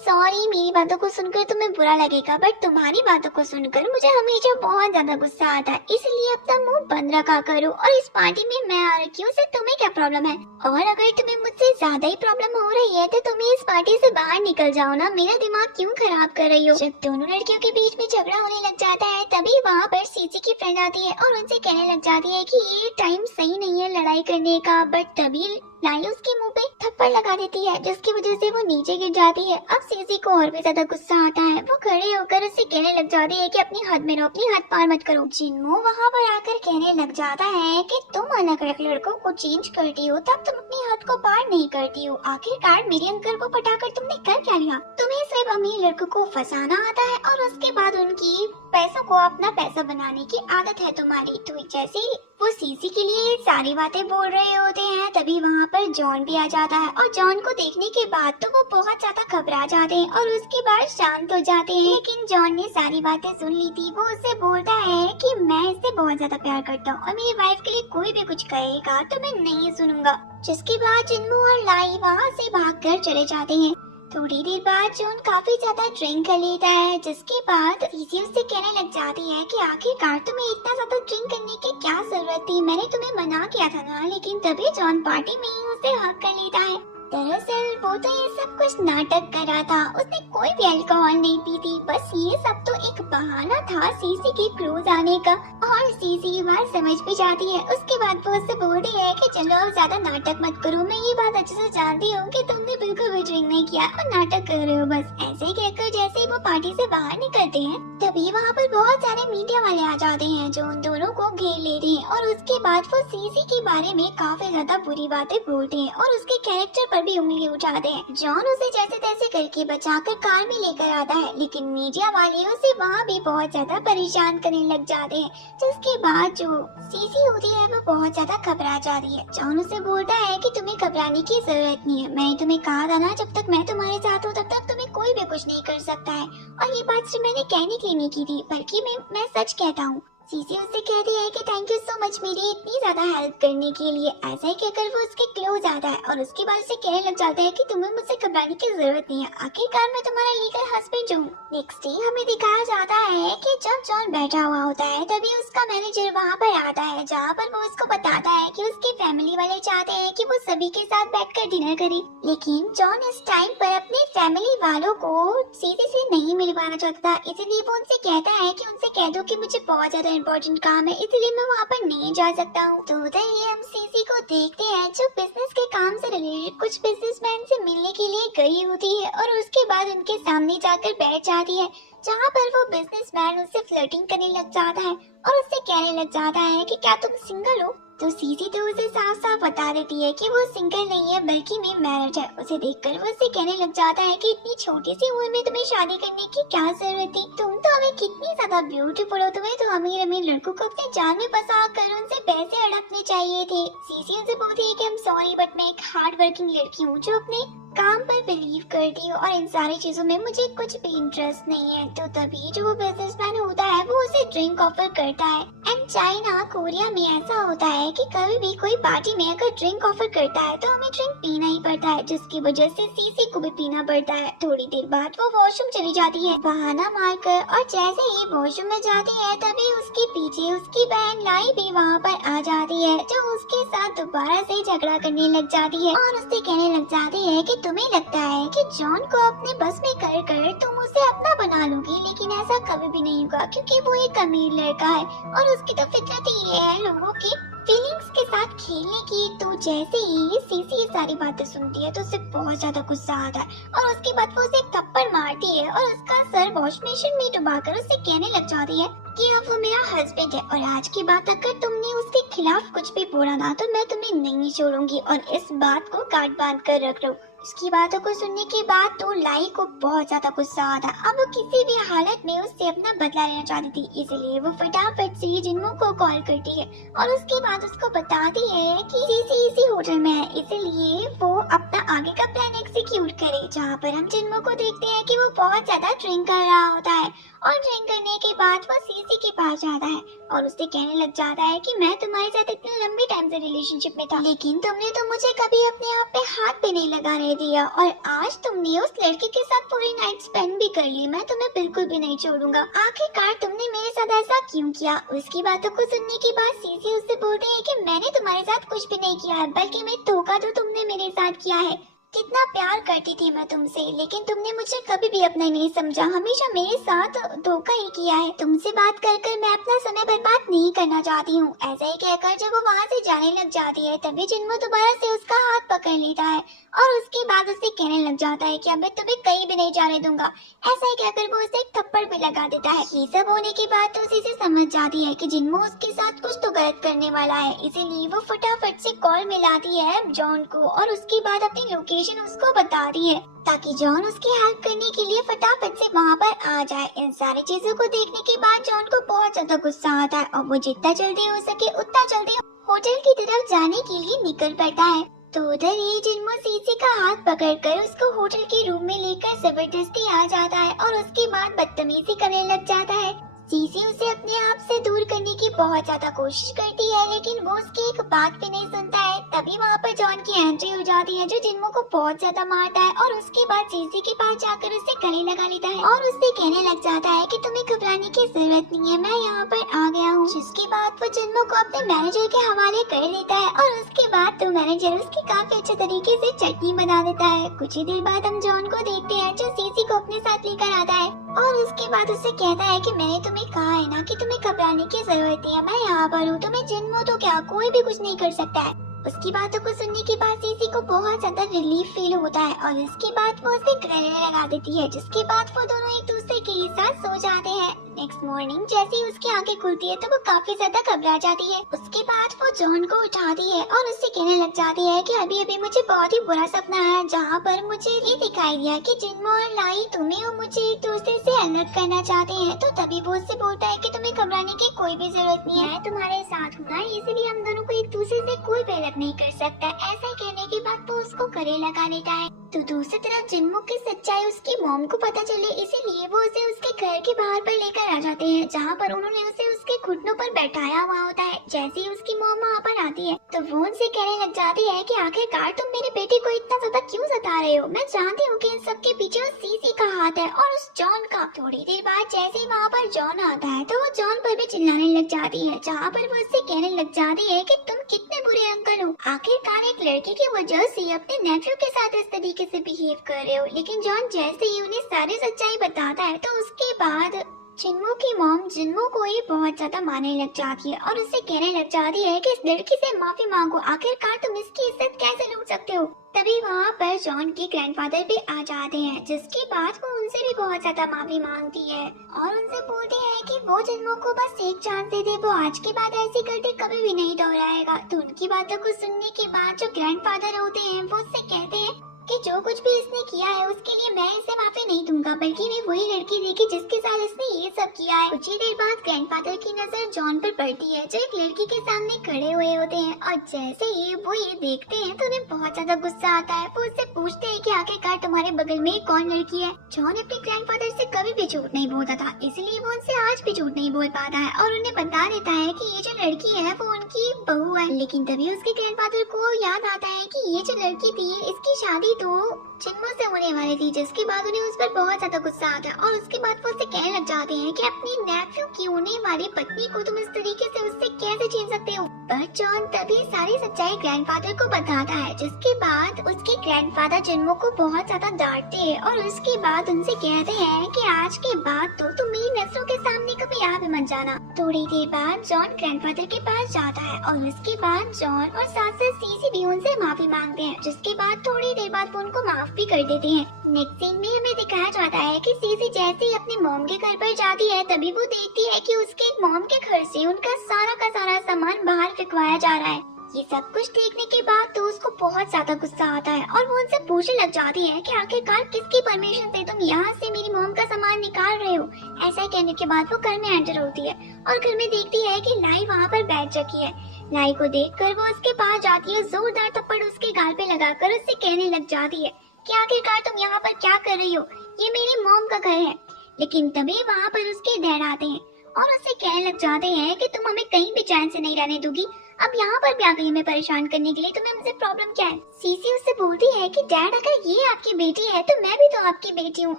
सॉरी, मेरी बातों को सुनकर तुम्हें बुरा लगेगा बट तुम्हारी बातों को सुनकर मुझे हमेशा बहुत ज्यादा गुस्सा आता है, इसलिए अपना मुंह बंद रखा करो। और इस पार्टी में मैं आ रखी हूँ, उससे तुम्हें क्या प्रॉब्लम है। और अगर तुम्हें मुझसे ज्यादा ही प्रॉब्लम हो रही है तो तुम्हें इस पार्टी से बाहर निकल जाओ ना। मेरा दिमाग क्यों खराब कर रही हो। जब दोनों लड़कियों के बीच में झगड़ा होने लग जाता है तभी वहाँ पर सीसी की फ्रेंड आती है और उनसे कहने लग जाती है कि ये टाइम सही नहीं है लड़ाई करने का। बट तभी लाई उसके मुंह पे थप्पड़ लगा देती है जिसकी वजह से वो नीचे गिर जाती है। अब सीसी को और भी ज्यादा गुस्सा आता है। वो खड़े होकर उससे कहने लग जाती है कि अपनी हद में रहो, अपनी हद पार मत करो। जिन्मो वहाँ पर आकर कहने लग जाता है कि तुम अलग अलग लड़कों को चेंज करती हो तब तुम अपनी हद को पार नहीं करती हो। आखिरकार मेरे अंकल को पटाकर तुमने कर क्या लिया। तुम्हें सिर्फ अमीर लड़कों को फंसाना आता है और उसके बाद उनकी पैसों को अपना पैसा बनाने की आदत है तुम्हारी। तो जैसे वो सीसी के लिए सारी बातें बोल रहे होते हैं तभी वहाँ पर जॉन भी आ जाता है और जॉन को देखने के बाद तो वो बहुत ज्यादा घबरा जाते हैं और उसके बाद शांत हो जाते हैं। लेकिन जॉन ने सारी बातें सुन ली थी। वो उससे बोलता है कि मैं इससे बहुत ज्यादा प्यार करता हूँ और मेरी वाइफ के लिए कोई भी कुछ कहेगा तो मैं नहीं सुनूंगा। जिसके बाद जिन्मो और लाई वहाँ से भागकर चले जाते हैं। थोड़ी देर बाद जॉन काफी ज्यादा ड्रिंक कर लेता है जिसके बाद सीसी उससे कहने लग जाती है कि आखिरकार तुम्हें इतना ज्यादा ड्रिंक करने की क्या जरूरत थी। मैंने तुम्हें मना किया था ना। लेकिन तभी जॉन पार्टी में ही उसे हक कर लेता है। दरअसल वो तो ये सब कुछ नाटक कर रहा था। उसने कोई भी अल्कोहल नहीं पी थी। बस ये सब तो एक बहाना था सीसी के क्लोज आने का। और सीसी बात समझ भी जाती है। उसके बाद वो उससे बोलती है कि चलो अब ज्यादा नाटक मत करो। मैं ये बात अच्छे से जानती हूँ कि तुमने बिल्कुल भी ड्रिंक नहीं किया और नाटक कर रहे हो बस। ऐसे कहकर जैसे वो पार्टी से बाहर निकलते हैं तभी वहाँ पर बहुत सारे मीडिया वाले आ जाते हैं जो उन दोनों को घेर लेते हैं और उसके बाद वो सीसी के बारे में काफी ज्यादा बुरी बातें बोलते हैं और उसके कैरेक्टर पर भी उंगली उठाते हैं। जॉन उसे जैसे तैसे करके बचाकर कार में लेकर आता है लेकिन मीडिया वाले उसे वहाँ भी बहुत ज्यादा परेशान करने लग जाते हैं। जिसके बाद जो सीसी होती है वो बहुत ज्यादा घबरा जाती है। जॉन उसे बोलता है कि तुम्हें घबराने की जरूरत नहीं है। मैंने तुम्हें कहा था ना जब तक मैं तुम्हारे साथ हूँ तब तक तुम्हें कोई भी कुछ नहीं कर सकता है। और ये बात सिर्फ मैंने कहने के लिए नहीं की थी बल्कि मैं सच कहता हूँ। सीसी उससे कहती है कि थैंक यू सो मच मेरी इतनी ज्यादा हेल्प करने के लिए। ऐसा ही कहकर वो उसके क्लोज आता है और उसके बाद उसे कहने लग जाता है कि तुम्हें मुझसे घबराने की जरूरत नहीं है। आखिरकार मैं तुम्हारा लीगल हस्बैंड हूँ। नेक्स्ट डे हमें दिखाया जाता है कि जब जॉन बैठा हुआ होता है तभी उसका मैनेजर वहाँ पर आता है जहाँ पर वो उसको बताता है कि उसके फैमिली वाले चाहते हैं कि वो सभी के साथ बैठकर डिनर करे। लेकिन जॉन इस टाइम पर अपने फैमिली वालों को सीसी से नहीं मिलवाना चाहता था, इसलिए वो उनसे कहता है कि उनसे कह दो कि मुझे बहुत ज्यादा इम्पोर्टेंट काम है इसलिए मैं वहाँ पर नहीं जा सकता हूँ। तो उधर ही हम सीसी को देखते हैं जो बिजनेस के काम से रिलेटेड कुछ बिजनेसमैन से मिलने के लिए गई होती है और उसके बाद उनके सामने जाकर बैठ जाती है, जहाँ पर वो बिजनेसमैन उससे फ्लर्टिंग करने लग जाता है और उससे कहने लग जाता है कि क्या तुम सिंगल हो। तो सीसी तो उसे साफ साफ बता देती है कि वो सिंगल नहीं है बल्कि मैं मैरिड है। उसे देखकर वो उससे कहने लग जाता है कि इतनी छोटी सी उम्र में तुम्हें शादी करने की क्या जरूरत थी, तुम तो हमें कितनी ज्यादा ब्यूटीफुल हो, तुम्हें तो अमीर अमीर लड़कों को अपने जान में फंसा कर उनसे पैसे हड़पने चाहिए थे। सीसी उनसे बोलती है कि I'm sorry बट मैं एक हार्ड वर्किंग लड़की हूँ जो अपने काम पर बिलीव करती हूँ और इन सारी चीजों में मुझे कुछ भी इंटरेस्ट नहीं है। तो तभी जो वो बिजनेसमैन होता है वो उसे ड्रिंक ऑफर करता है। एंड चाइना कोरिया में ऐसा होता है कि कभी भी कोई पार्टी में अगर ड्रिंक ऑफर करता है तो हमें ड्रिंक पीना ही पड़ता है, जिसकी वजह से सीसी को भी पीना पड़ता है। थोड़ी देर बाद वो वॉशरूम चली जाती है बहाना मारकर, और जैसे ही वॉशरूम में जाती है तभी उसके पीछे उसकी बहन लाई भी वहाँ पर आ जाती है, जो उसके साथ दोबारा से झगड़ा करने लग जाती है और उससे कहने लग जाती है कि तुम्हें लगता है कि जॉन को अपने बस में कर कर तुम उसे अपना बना लोगी, लेकिन ऐसा कभी भी नहीं होगा क्योंकि वो एक अमीर लड़का है और उसकी तो फितरत ही ये है लोगों की फीलिंग्स के साथ खेलने की। तो जैसे ही सीसी ये सारी बातें सुनती है तो उसे बहुत ज्यादा गुस्सा आता है और उसके बाद वो उसे एक थप्पड़ मारती है और उसका सर वॉश मशीन में डुबाकर उससे कहने लग जाती है कि अब वो मेरा हस्बैंड है और आज की बात अगर तुमने उसके खिलाफ कुछ भी बोला ना तो मैं तुम्हें नहीं छोड़ूंगी और इस बात को काट बांध कर रख लो। उसकी बातों को सुनने के बाद तो लाई को बहुत ज्यादा गुस्सा आता। अब वो किसी भी हालत में उससे अपना बदला लेना चाहती थी, इसलिए वो फटाफट से जिन्मो को कॉल करती है और उसके बाद उसको बताती है कि सीसी इसी होटल में है, इसलिए वो अपना आगे का प्लान एग्जीक्यूट करे। जहाँ पर हम जिन्मो को देखते हैं कि वो बहुत ज्यादा ड्रिंक कर रहा होता है और ड्रिंक करने के बाद वो सीसी के पास जाता है और उससे कहने लग जाता है कि मैं तुम्हारे साथ इतने लंबे टाइम से रिलेशनशिप में था, लेकिन तुमने तो मुझे कभी अपने आप पे हाथ भी नहीं लगाने दिया और आज तुमने उस लड़के के साथ पूरी नाइट स्पेंड भी कर ली, मैं तुम्हें बिल्कुल भी नहीं छोड़ूंगा। आखिरकार तुमने मेरे साथ ऐसा क्यों किया। उसकी बातों को सुनने के बाद सीसी उससे बोलते हैं कि मैंने तुम्हारे साथ कुछ भी नहीं किया है, बल्कि मैं धोखा तो तुमने मेरे साथ किया है। कितना प्यार करती थी मैं तुमसे, लेकिन तुमने मुझे कभी भी अपना नहीं समझा, हमेशा मेरे साथ धोखा ही किया है। तुमसे बात कर कर मैं अपना समय बर्बाद नहीं करना चाहती हूँ। ऐसा ही कहकर जब वो वहाँ से जाने लग जाती है तभी जिन्मो दोबारा से उसका हाथ पकड़ लेता है और उसके बाद उससे कहने लग जाता है कि अब मैं तुम्हें कहीं भी नहीं जाने दूंगा। ऐसा ही कहकर वो उसे एक थप्पड़ भी लगा देता है। ये सब होने के बाद तो उसे समझ जाती है कि जिन्मो उसके साथ कुछ तो गलत करने वाला है, इसीलिए वो फटाफट से कॉल मिलाती है जॉन को और उसके बाद अपनी लोकेशन उसको बताती है ताकि जॉन उसकी हेल्प करने के लिए फटाफट से वहाँ पर आ जाए। इन सारी चीजों को देखने के बाद जॉन को बहुत ज्यादा गुस्सा आता है और वो जितना जल्दी हो सके उतना जल्दी होटल की तरफ जाने के लिए निकल पड़ता है। तो उधर ही जिन्मो सीसी का हाथ पकड़कर उसको होटल के रूम में लेकर जबरदस्ती आ जाता है और उसके बाद बदतमीजी करने लग जाता है। सीसी उसे अपने आप से दूर करने की बहुत ज्यादा कोशिश करती है, लेकिन वो उसकी एक बात भी नहीं सुनता है। तभी वहाँ पर जॉन की एंट्री हो जाती है जो जिन्मो को बहुत ज्यादा मारता है और उसके बाद सीसी के पास जाकर उससे गले लगा लेता है और उससे कहने लग जाता है कि तुम्हें घबराने की जरूरत नहीं है, मैं यहाँ पर आ गया हूँ। जिसके बाद वो जिन्मो को अपने मैनेजर के हवाले कर देता है और उसके बाद तो मैनेजर उसकी काफी अच्छे तरीके से चटनी बना देता है। कुछ ही देर बाद हम जॉन को देखते हैं जो सीसी को अपने साथ लेकर आता है और उसके बाद उससे कहता है कि मैंने तुम्हें कहा है ना कि तुम्हें घबराने की जरूरत नहीं है, मैं यहाँ पर हूँ, तुम्हें जिन्मो तो क्या कोई भी कुछ नहीं कर सकता है। उसकी बातों को सुनने के बाद सीसी को बहुत ज्यादा रिलीफ फील होता है और इसके बाद वो उसे गले लगा देती है, जिसके बाद वो दोनों एक दूसरे के साथ सो जाते हैं। नेक्स्ट मॉर्निंग जैसे ही उसकी आंखें खुलती है तो वो काफी ज्यादा घबरा जाती है। उसके बाद वो जॉन को उठाती है और उससे कहने लग जाती है कि अभी अभी मुझे बहुत ही बुरा सपना आया जहाँ पर मुझे ये दिखाई दिया कि जिन्मो और लाई तुम्हें और मुझे एक दूसरे से अलग करना चाहते हैं। तो तभी वो उससे बोलता है कि तुम्हें घबराने की कोई भी जरूरत नहीं है, तुम्हारे साथ हूँ ना, इसलिए हम दोनों को एक दूसरे से कोई भी अलग नहीं कर सकता। ऐसा ही कहने के बाद वो उसको गले लगा लेता है। तो दूसरी तरफ जिन्मो की सच्चाई उसकी मॉम को पता चले, इसीलिए वो उसे उसके घर के बाहर पर लेकर आ जाते हैं जहाँ पर उन्होंने उसे उसके घुटनों पर बैठाया हुआ होता है। जैसे ही उसकी मॉम वहाँ पर आती है तो वो उनसे कहने लग जाती है कि आखिरकार तुम मेरे बेटे को इतना ज्यादा क्यों सता रहे हो, मैं जानती हूँ कि इन सब के पीछे उस सीसी का हाथ है और उस जॉन का। थोड़ी देर बाद जैसे ही वहाँ पर जॉन आता है तो वो जॉन पर भी चिल्लाने लग जाती है, जहाँ पर वो उससे कहने लग जाती है कि तुम कितने बुरे अंकल हो, आखिरकार एक लड़की की वजह से अपने नेफ्यू के साथ इस तरीके से बिहेव कर रहे हो। लेकिन जॉन जैसे ही उन्हें सारी सच्चाई बताता है तो उसके बाद चिन्मो की मॉम जिन्मो को ही बहुत ज्यादा मारने लग जाती है और उससे कहने लग जाती है कि इस लड़की से माफी मांगो, आखिरकार तुम इसकी इज्जत कैसे लूट सकते हो। तभी वहाँ पर जॉन के ग्रैंडफादर भी आ जाते हैं, जिसके बाद वो उनसे भी बहुत ज्यादा माफी मांगती है और उनसे बोलते हैं कि वो जिन्मो को बस एक चांस दे दे, वो आज के बाद ऐसी गलती कभी भी नहीं दोहराएगा। तो उनकी बातों को सुनने के बाद जो ग्रैंडफादर होते हैं वो उससे कहते हैं कि जो कुछ भी इसने किया है उसके लिए मैं इसे माफी नहीं दूंगा, बल्कि मैं वही लड़की देखी जिसके साथ इसने ये सब किया है। कुछ ही देर बाद ग्रैंडफादर की नजर जॉन पर पड़ती है, जो एक लड़की के सामने खड़े हुए होते हैं और जैसे ही वो ये देखते हैं तो उन्हें बहुत ज्यादा गुस्सा आता है। वो उससे पूछते हैं कि आखिरकार तुम्हारे बगल में कौन लड़की है। जॉन अपने ग्रैंडफादर से कभी भी झूठ नहीं बोलता था, इसलिए वो उनसे आज भी झूठ नहीं बोल पाता है और उन्हें बता देता है कि ये जो लड़की है वो उनकी बहू है। लेकिन तभी उसके ग्रैंडफादर को याद आता है कि ये जो लड़की थी इसकी शादी तो चिन्मो से होने वाली थी, जिसके बाद उन्हें उस पर बहुत ज्यादा गुस्सा आता है और उसके बाद वो उससे कहने लग जाते हैं कि अपनी नेफ्यू की होने वाली पत्नी को तुम इस तरीके से उससे कैसे छीन सकते हो। पर जॉन तभी सारी सच्चाई ग्रैंडफादर को बताता है, जिसके बाद उसके ग्रैंडफादर चिन्मो को बहुत ज्यादा डांटते हैं और उसके बाद उनसे कहते हैं कि आज के बाद तो तुम मेरी नजरों के सामने कभी आ भी मत जाना। थोड़ी देर बाद जॉन ग्रैंडफादर के पास जाता है और उसके बाद जॉन और साथ साथ सीसी भी उनसे माफी मांगते हैं, जिसके बाद थोड़ी देर बाद वो उनको माफ भी कर देते हैं। नेक्स्ट सीन में हमें दिखाया जाता है कि सीसी जैसे ही अपनी मॉम के घर पर जाती है तभी वो देखती है कि उसके मॉम के घर से उनका सारा का सारा सामान बाहर फेंकवाया जा रहा है। ये सब कुछ देखने के बाद तो उसको बहुत ज्यादा गुस्सा आता है और वो उनसे पूछने लग जाती है कि आखिरकार किसकी परमिशन से तुम यहाँ से मेरी मॉम का सामान निकाल रहे हो। ऐसा कहने के बाद वो घर में एंटर होती है और घर में देखती है कि लाई वहाँ पर बैठ रखी है। लाई को देखकर वो उसके पास जाती है, जोरदार थप्पड़ उसके गाल पे लगाकर उससे कहने लग जाती है कि आखिरकार तुम यहाँ पर क्या कर रही हो, ये मेरी मॉम का घर है। लेकिन तभी वहाँ पर उसके डैड आते हैं और उससे कहने लग जाते हैं कि तुम हमें कहीं भी चैन से नहीं रहने दोगी, अब यहाँ पर भी आ गई हमें परेशान करने के लिए, तुम्हें मुझसे प्रॉब्लम क्या है। सीसी उससे बोलती है कि डैड अगर ये आपकी बेटी है तो मैं भी तो आपकी बेटी हूँ,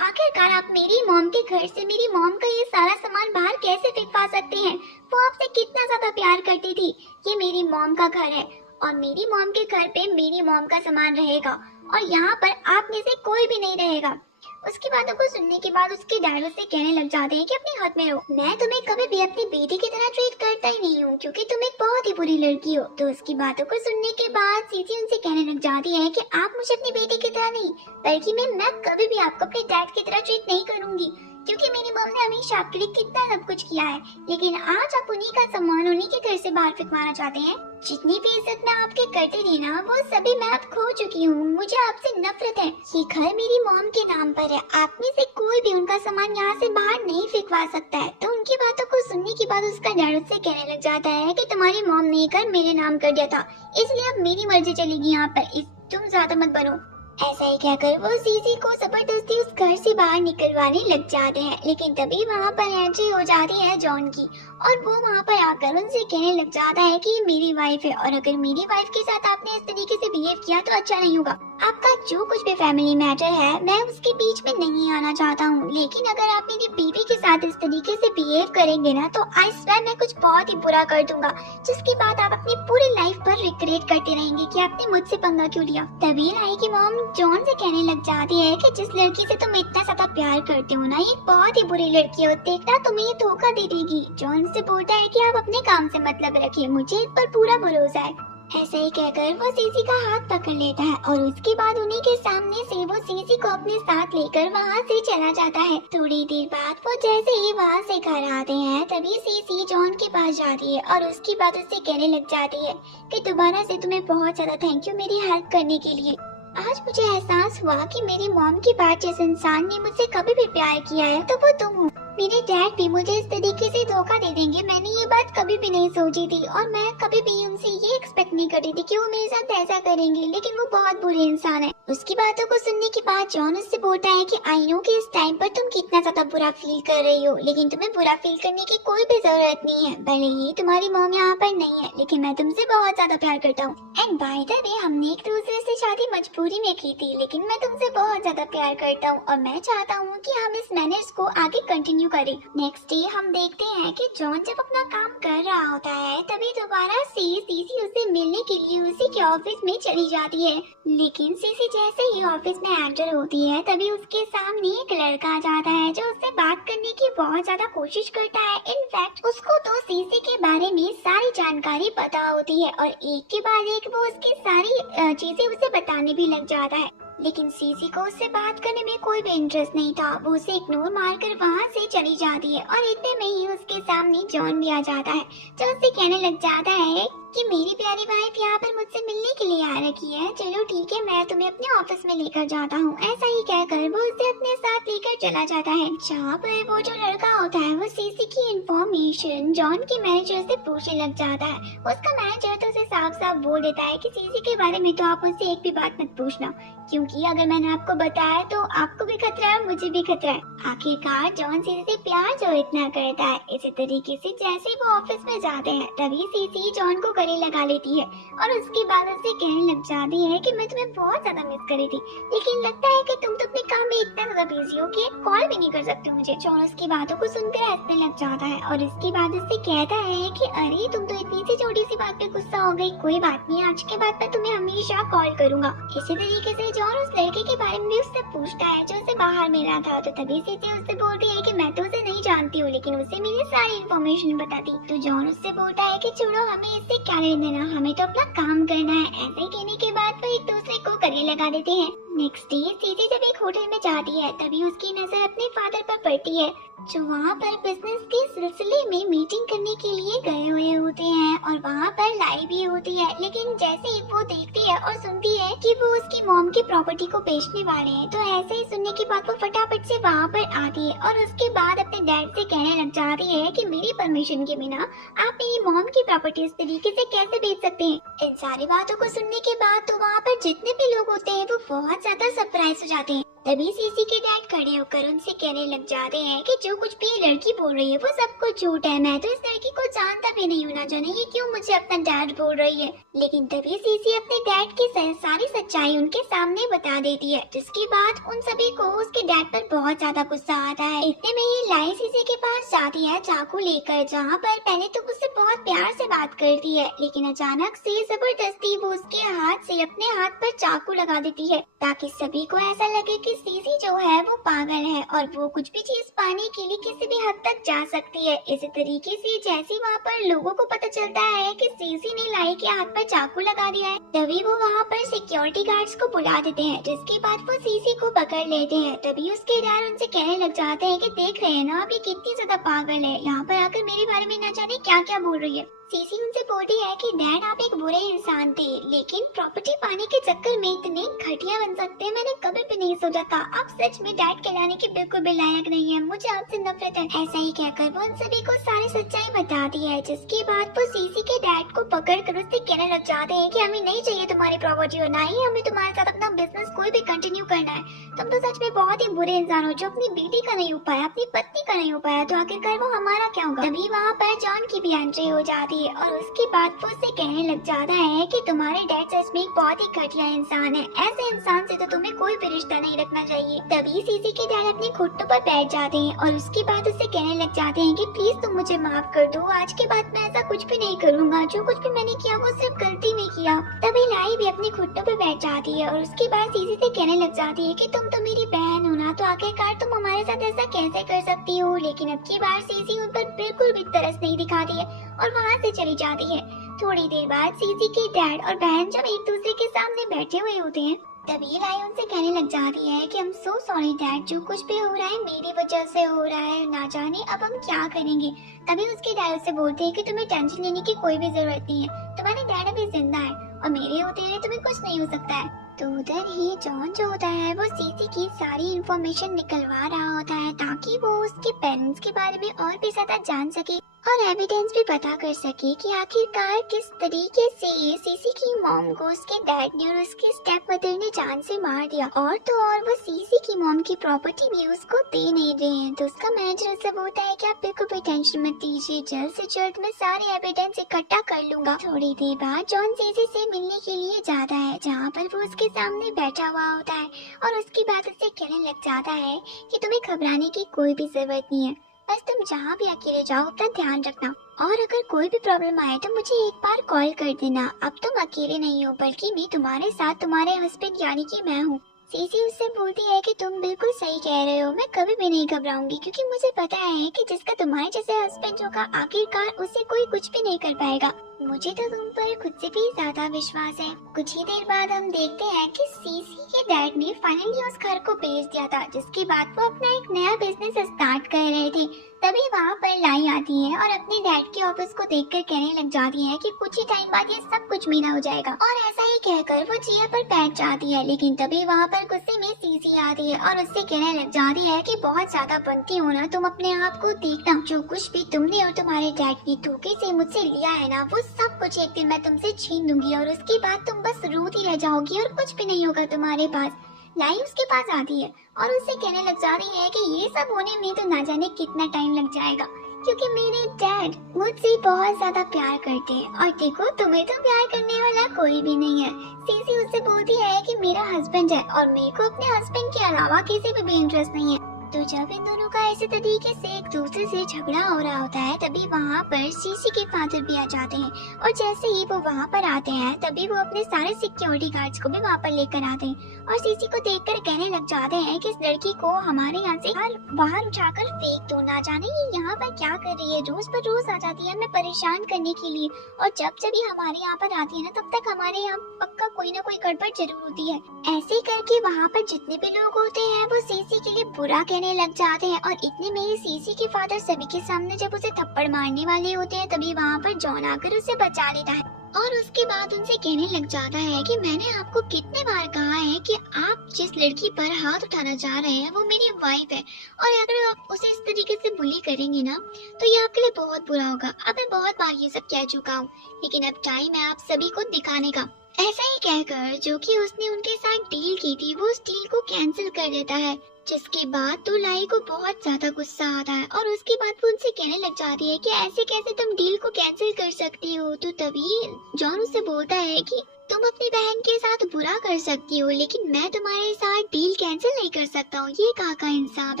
आखिरकार आप मेरी मॉम के घर से मेरी मॉम का ये सारा सामान बाहर कैसे फेंकवा सकते हैं। वो आपसे कितना ज्यादा प्यार करती थी। ये मेरी मॉम का घर है और मेरी मॉम के घर पे मेरी मॉम का सामान रहेगा और यहाँ पर आप में से कोई भी नहीं रहेगा। उसकी बातों को सुनने के बाद उसके डैड उससे कहने लग जाते हैं कि अपने हद में रहो, मैं तुम्हें कभी भी अपनी बेटी की तरह ट्रीट करता ही नहीं हूँ क्योंकि तुम एक बहुत ही बुरी लड़की हो। तो उसकी बातों को सुनने के बाद सीसी उनसे कहने लग जाती है कि आप मुझे अपनी बेटी की तरह नहीं बल्कि मैं कभी भी आपको अपने डैड की तरह ट्रीट नहीं करूंगी, क्योंकि मेरी मॉम ने हमेशा आपके लिए कितना सब कुछ किया है, लेकिन आज आप उन्हीं का सम्मान उन्हीं के घर से बाहर फेंकवाना चाहते हैं। जितनी भी इज्जत मैं आपके करती थी ना वो सभी मैं अब खो चुकी हूँ, मुझे आपसे नफरत है। ये घर मेरी मॉम के नाम पर है, आप में से कोई भी उनका सामान यहाँ से बाहर नहीं फेंकवा सकता है। तो उनकी बातों को सुनने के बाद उसका डैड उससे कहने लग जाता है कि तुम्हारी मॉम ने ये घर मेरे नाम कर दिया था, इसलिए अब मेरी मर्जी चलेगी यहाँ पर, तुम ज्यादा मत बनो। ऐसा ही कहकर वो सीसी को जबरदस्ती उस घर से बाहर निकलवाने लग जाते हैं। लेकिन तभी वहाँ पर एंट्री हो जाती है जॉन की और वो वहाँ पर आकर उनसे कहने लग जाता है कि ये मेरी वाइफ है और अगर मेरी वाइफ के साथ आपने इस तरीके से बिहेव किया तो अच्छा नहीं होगा। आपका जो कुछ भी फैमिली मैटर है मैं उसके बीच में नहीं आना चाहता हूँ, लेकिन अगर आप मेरी बीवी के साथ इस तरीके से बिहेव करेंगे ना तो आई स्वेयर मैं कुछ बहुत ही बुरा कर दूंगा, जिसके बाद आप अपनी पूरी लाइफ पर रिग्रेट करते रहेंगे कि आपने मुझसे पंगा क्यों लिया। तभी लाई की मॉम जॉन से कहने लग जाती है कि जिस लड़की से तुम इतना ज्यादा प्यार करते हो ना ये बहुत ही बुरी लड़की है, देखना तुम्हें ये धोखा दे देगी। जॉन से बोलता है कि आप अपने काम से मतलब रखिए, मुझे इस पर पूरा भरोसा है। ऐसे ही कहकर वो सीसी का हाथ पकड़ लेता है और उसके बाद उन्हीं के सामने से वो सीसी को अपने साथ लेकर वहाँ से चला जाता है। थोड़ी देर बाद वो जैसे ही वहाँ से घर आते हैं तभी सीसी जॉन के पास जाती है और उसकी बात उससे कहने लग जाती है कि दोबारा से तुम्हें बहुत ज्यादा थैंक यू मेरी हेल्प करने के लिए। आज मुझे एहसास हुआ कि मेरी मॉम के बाद जिस इंसान ने मुझसे कभी भी प्यार किया है तो वो तुम हो। मेरे डैड भी मुझे इस तरीके से धोखा दे देंगे मैंने ये बात कभी भी नहीं सोची थी और मैं कभी भी उनसे ये एक्सपेक्ट नहीं करती थी कि वो मेरे साथ ऐसा करेंगे, लेकिन वो बहुत बुरे इंसान है। उसकी बातों को सुनने के बाद जॉन उससे बोलता है कि आई नो कि इस टाइम पर तुम कितना ज्यादा बुरा फील कर रही हो, लेकिन तुम्हें बुरा फील करने की कोई भी जरूरत नहीं है। भले ही तुम्हारी मॉम यहाँ पर नहीं है लेकिन मैं तुमसे बहुत ज्यादा प्यार करता हूँ एंड बाय द वे हमने एक दूसरे से शादी मजबूरी में की थी, लेकिन मैं तुमसे बहुत ज्यादा प्यार करता हूँ और मैं चाहता हूँ कि हम इस मैनर्स को आगे कंटिन्यू करें। नेक्स्ट डे हम देखते हैं कि जॉन जब अपना काम कर रहा होता है तभी दोबारा से सीसी उसे मिलने के लिए उसी के ऑफिस में चली जाती है। लेकिन सीसी जैसे ही ऑफिस में एंटर होती है तभी उसके सामने एक लड़का आ जाता है जो उससे बात करने की बहुत ज्यादा कोशिश करता है। इनफैक्ट उसको तो सीसी के बारे में सारी जानकारी पता होती है और एक के बाद एक वो उसकी सारी चीजें उसे बताने भी लग जाता है। लेकिन सीसी को उससे बात करने में कोई भी इंटरेस्ट नहीं था। वो उसे इग्नोर मारकर वहाँ से चली जाती है और इतने में ही उसके सामने जॉन भी आ जाता है जो उससे कहने लग जाता है कि मेरी प्यारी वाइफ यहाँ पर मुझसे मिलने के लिए आ रखी है, चलो ठीक है मैं तुम्हें अपने ऑफिस में लेकर जाता हूँ। ऐसा ही कहकर वो उसे अपने साथ लेकर चला जाता है, जहाँ पर वो जो लड़का होता है वो सीसी की इंफॉर्मेशन जॉन के मैनेजर से पूछने लग जाता है। उसका मैनेजर तो उसे साफ साफ बोल देता है कि सीसी के बारे में तो आप उससे एक भी बात मत पूछना, क्योंकि अगर मैंने आपको बताया तो आपको भी खतरा है, मुझे भी खतरा है। आखिरकार जॉन सीसी से प्यार जो इतना करता है, इसी तरीके से जैसे वो ऑफिस में जाते हैं तभी सीसी जॉन को गले लगा लेती है और उसके बाद उससे कहने लग जाती है कि मैं तुम्हें बहुत ज्यादा मिस कर रही थी, लेकिन लगता है कि तुम तो अपने काम में इतना ज्यादा बिजी हो कि कॉल भी नहीं कर सकते मुझे। जॉन उसकी बातों को सुनकर हंसने लग जाता है और इसके बाद उससे कहता है कि अरे तुम तो इतनी सी छोटी सी बात पे गुस्सा हो गई, कोई बात नहीं, आज के बाद मैं तुम्हें हमेशा कॉल करूंगा। इसी तरीके से जॉन उस लड़के के बारे में भी उससे पूछता है जो उसे बाहर मिला था, तो तभी सीसी उससे बोलती है कि मैं तो उसे नहीं जानती हूँ, लेकिन उसे मेरी सारी इन्फॉर्मेशन बताती। तो जॉन उससे बोलता है कि छोड़ो, हमें इससे क्या लेना देना, हमें तो अपना काम करना है। ऐसे कहने के बाद वो एक दूसरे को गले लगा देते हैं। नेक्स्ट डे सीसी जब एक होटल में जाती है तभी उसकी नजर अपने फादर पर पड़ती है जो वहाँ पर बिजनेस के सिलसिले में मीटिंग करने के लिए गए हुए होते हैं और वहाँ पर लाई भी होती है। लेकिन जैसे ही वो देखती है और सुनती है कि वो उसकी मॉम की प्रॉपर्टी को बेचने वाले हैं, तो ऐसे ही सुनने के बाद वो फटाफट से वहाँ पर आती है और उसके बाद अपने डैड से कहने लग जाती है कि मेरी परमिशन के बिना आप मेरी मॉम की प्रॉपर्टी इस तरीके से कैसे बेच सकते हैं। इन सारी बातों को सुनने के बाद तो वहाँ पर जितने भी लोग होते हैं वो बहुत ज्यादा सरप्राइज हो जाते हैं। तभी सीसी के डैड खड़े होकर उनसे कहने लग जाते हैं कि जो कुछ भी ये लड़की बोल रही है वो सब कुछ झूठ है, मैं तो इस लड़की को जानता भी नहीं होना जाने, ये क्यों मुझे अपना डैड बोल रही है। लेकिन तभी सीसी अपने डैड की सारी सच्चाई उनके सामने बता देती है, जिसके बाद उन सभी को उसके डैड पर बहुत ज्यादा गुस्सा आता है। इतने में ही लाई सीसी के पास जाती है चाकू लेकर, जहाँ पर पहले तो उससे बहुत प्यार से बात करती है, लेकिन अचानक से जबरदस्ती वो उसके हाथ से अपने हाथ पर चाकू लगा देती है ताकि सभी को ऐसा लगे कि सीसी जो है वो पागल है और वो कुछ भी चीज पाने के लिए किसी भी हद तक जा सकती है। इसी तरीके से जैसे वहाँ पर लोगों को पता चलता है कि सीसी ने लाई के हाथ पर चाकू लगा दिया है, तभी वो वहाँ पर सिक्योरिटी गार्ड्स को बुला देते हैं, जिसके बाद वो सीसी को पकड़ लेते हैं। तभी उसके डैड उनसे कहने लग जाते हैं कि देख रहे हैं ना आप, ये कितनी ज्यादा पागल है, यहाँ पर आकर मेरे बारे में न जाने क्या क्या बोल रही है। सीसी उनसे बोलती है कि डैड आप एक बुरे इंसान थे, लेकिन प्रॉपर्टी पाने के चक्कर में इतने घटिया बन सकते हैं मैंने कभी भी नहीं सोचा था। आप सच में डैड कहलाने के बिल्कुल भी लायक नहीं है, मुझे आपसे नफरत है। ऐसा ही कहकर वो उन सभी को सारी सच्चाई बताती है, जिसके बाद वो सीसी के डैड को पकड़ कर उससे कहने लग जाते हैं कि हमें नहीं चाहिए तुम्हारी प्रॉपर्टी और ना ही हमें तुम्हारे साथ अपना बिजनेस कोई भी कंटिन्यू करना है। तुम तो सच में बहुत ही बुरे इंसान हो जो अपनी बेटी का नहीं हो पाया, अपनी पत्नी का नहीं हो पाया, तो आखिरकार वो हमारा क्या होगा। तभी वहाँ पर जॉन की भी एंट्री हो जाती है और उसके बाद वो उससे कहने लग जाता है कि तुम्हारे डैड सच में एक बहुत ही घटिया इंसान है, ऐसे इंसान से तो तुम्हें कोई भी रिश्ता नहीं रखना चाहिए। तभी सीसी के डैड अपने घुटनों पर बैठ जाते हैं और उसके बाद उससे कहने लग जाते हैं कि प्लीज तुम मुझे माफ कर दो, आज के बाद मैं ऐसा कुछ भी नहीं करूँगा, जो कुछ भी मैंने किया वो सिर्फ गलती में किया। तभी लाई भी अपने घुटनों पर बैठ जाती है और उसके बाद सीसी से कहने लग जाती है कि तुम तो मेरी बहन हो ना, तो आखिरकार तुम हमारे साथ ऐसा कैसे कर सकती हो। लेकिन अब की बार सीसी उन पर बिल्कुल भी तरस नहीं दिखाती है और वहाँ से चली जाती है। थोड़ी देर बाद सीसी के डैड और बहन जब एक दूसरे के सामने बैठे हुए होते हैं तभी लाई उनसे कहने लग जाती है कि I'm so sorry डैड, जो कुछ भी हो रहा है मेरी वजह से हो रहा है, ना जाने अब हम क्या करेंगे। तभी उसके डैड से बोलते हैं कि तुम्हें टेंशन लेने की कोई भी जरूरत नहीं है, तुम्हारे डैड अभी जिंदा है और मेरे होते हुए तुम्हें कुछ नहीं हो सकता है। तो उधर ही जॉन जो होता है वो सीसी की सारी इन्फॉर्मेशन निकलवा रहा होता है ताकि वो उसके पेरेंट्स के बारे में और भी ज्यादा जान सके और एविडेंस भी पता कर सके कि आखिरकार किस तरीके से सीसी की मॉम को उसके डैड ने और उसके स्टेप मदर ने जान से मार दिया। और तो और वो सीसी की मॉम की प्रॉपर्टी भी उसको दे नहीं रहे हैं। तो उसका मैनेजर उससे बोलता है कि आप बिल्कुल भी टेंशन मत लीजिए, जल्द से जल्द मैं सारे एविडेंस इकट्ठा कर लूंगा। थोड़ी देर बाद जॉन सीसी से मिलने के लिए जाता है, जहाँ पर वो उसके सामने बैठा हुआ होता है और उसकी बात उससे कहने लग जाता है कि तुम्हें घबराने की कोई भी जरूरत नहीं है, बस तुम जहाँ भी अकेले जाओ अपना ध्यान रखना, और अगर कोई भी प्रॉब्लम आए तो मुझे एक बार कॉल कर देना। अब तुम अकेले नहीं हो, बल्कि मैं तुम्हारे साथ तुम्हारे हस्बैंड यानी कि मैं हूँ। सीसी उससे बोलती है कि तुम बिल्कुल सही कह रहे हो, मैं कभी भी नहीं घबराऊंगी, क्योंकि मुझे पता है कि जिसका तुम्हारे जैसे हस्बैंड होगा आखिरकार उसे कोई कुछ भी नहीं कर पाएगा। मुझे तो तुम पर खुद से भी ज्यादा विश्वास है। कुछ ही देर बाद हम देखते हैं कि सीसी के डैड ने फाइनली उस घर को बेच दिया था, जिसके बाद वो अपना एक नया बिजनेस स्टार्ट कर रहे थे। तभी वहाँ पर लाई आती है और अपने डैड के ऑफिस को देखकर कहने लग जाती है कि कुछ ही टाइम बाद ये सब कुछ मेरा हो जाएगा, और ऐसा ही कहकर वो चेयर पर बैठ जाती है। लेकिन तभी वहाँ पर गुस्से में सीसी आती है और उससे कहने लग जाती है कि बहुत ज्यादा बनती हो ना तुम, अपने आप को देखना, जो कुछ भी तुमने और तुम्हारे डैड ने धोखे से मुझसे लिया है ना, वो सब कुछ एक दिन मैं तुमसे छीन लूंगी, और उसके बाद तुम बस रोती रह जाओगी और कुछ भी नहीं होगा तुम्हारे पास। लाई उसके पास आती है और उससे कहने लग जाती है कि ये सब होने में तो ना जाने कितना टाइम लग जाएगा, क्योंकि मेरे डैड मुझसे बहुत ज्यादा प्यार करते हैं, और देखो तुम्हें तो प्यार करने वाला कोई भी नहीं है। सीसी उससे बोलती है कि मेरा हस्बैंड है और मेरे को अपने हस्बैंड के अलावा किसी पे भी इंटरेस्ट नहीं है। तो जब इन दोनों का ऐसे तरीके से एक दूसरे से झगड़ा हो रहा होता है, तभी वहाँ पर सीसी के फादर भी आ जाते हैं, और जैसे ही वो वहाँ पर आते हैं तभी वो अपने सारे सिक्योरिटी गार्ड्स को भी वहाँ पर लेकर आते हैं, और सीसी को देखकर कहने लग जाते हैं कि इस लड़की को हमारे यहाँ से बाहर उठाकर फेंक दो, ना जाने ये यहाँ पर क्या कर रही है, रोज पर रोज आ जाती है हमें परेशान करने के लिए, और जब जब ये हमारे यहाँ पर आती है ना तब तक हमारे यहाँ पक्का कोई ना कोई गड़बड़ जरूर होती है। ऐसे करके वहाँ पर जितने भी लोग होते हैं वो सीसी के लिए बुरा कहने लग जाते हैं, और इतने में ही सीसी के फादर सभी के सामने जब उसे थप्पड़ मारने वाले होते हैं तभी वहाँ पर जॉन आकर उसे बचा लेता है, और उसके बाद उनसे कहने लग जाता है कि मैंने आपको कितने बार कहा है कि आप जिस लड़की पर हाथ उठाना चाह रहे हैं वो मेरी वाइफ है, और अगर आप उसे इस तरीके से बुली करेंगे ना तो ये आपके लिए बहुत बुरा होगा। अब मैं बहुत बार ये सब कह चुका हूँ, लेकिन अब टाइम है आप सभी को दिखाने का। ऐसा ही कहकर जो कि उसने उनके साथ डील की थी वो उस डील को कैंसिल कर देता है, जिसके बाद तो लाई को बहुत ज्यादा गुस्सा आता है, और उसके बाद वो उनसे कहने लग जाती है कि ऐसे कैसे तुम डील को कैंसिल कर सकती हो। तो तभी जॉन उससे बोलता है कि तुम अपनी बहन के साथ बुरा कर सकती हो, लेकिन मैं तुम्हारे साथ डील कैंसिल नहीं कर सकता हूँ, ये कहाँ का इंसाफ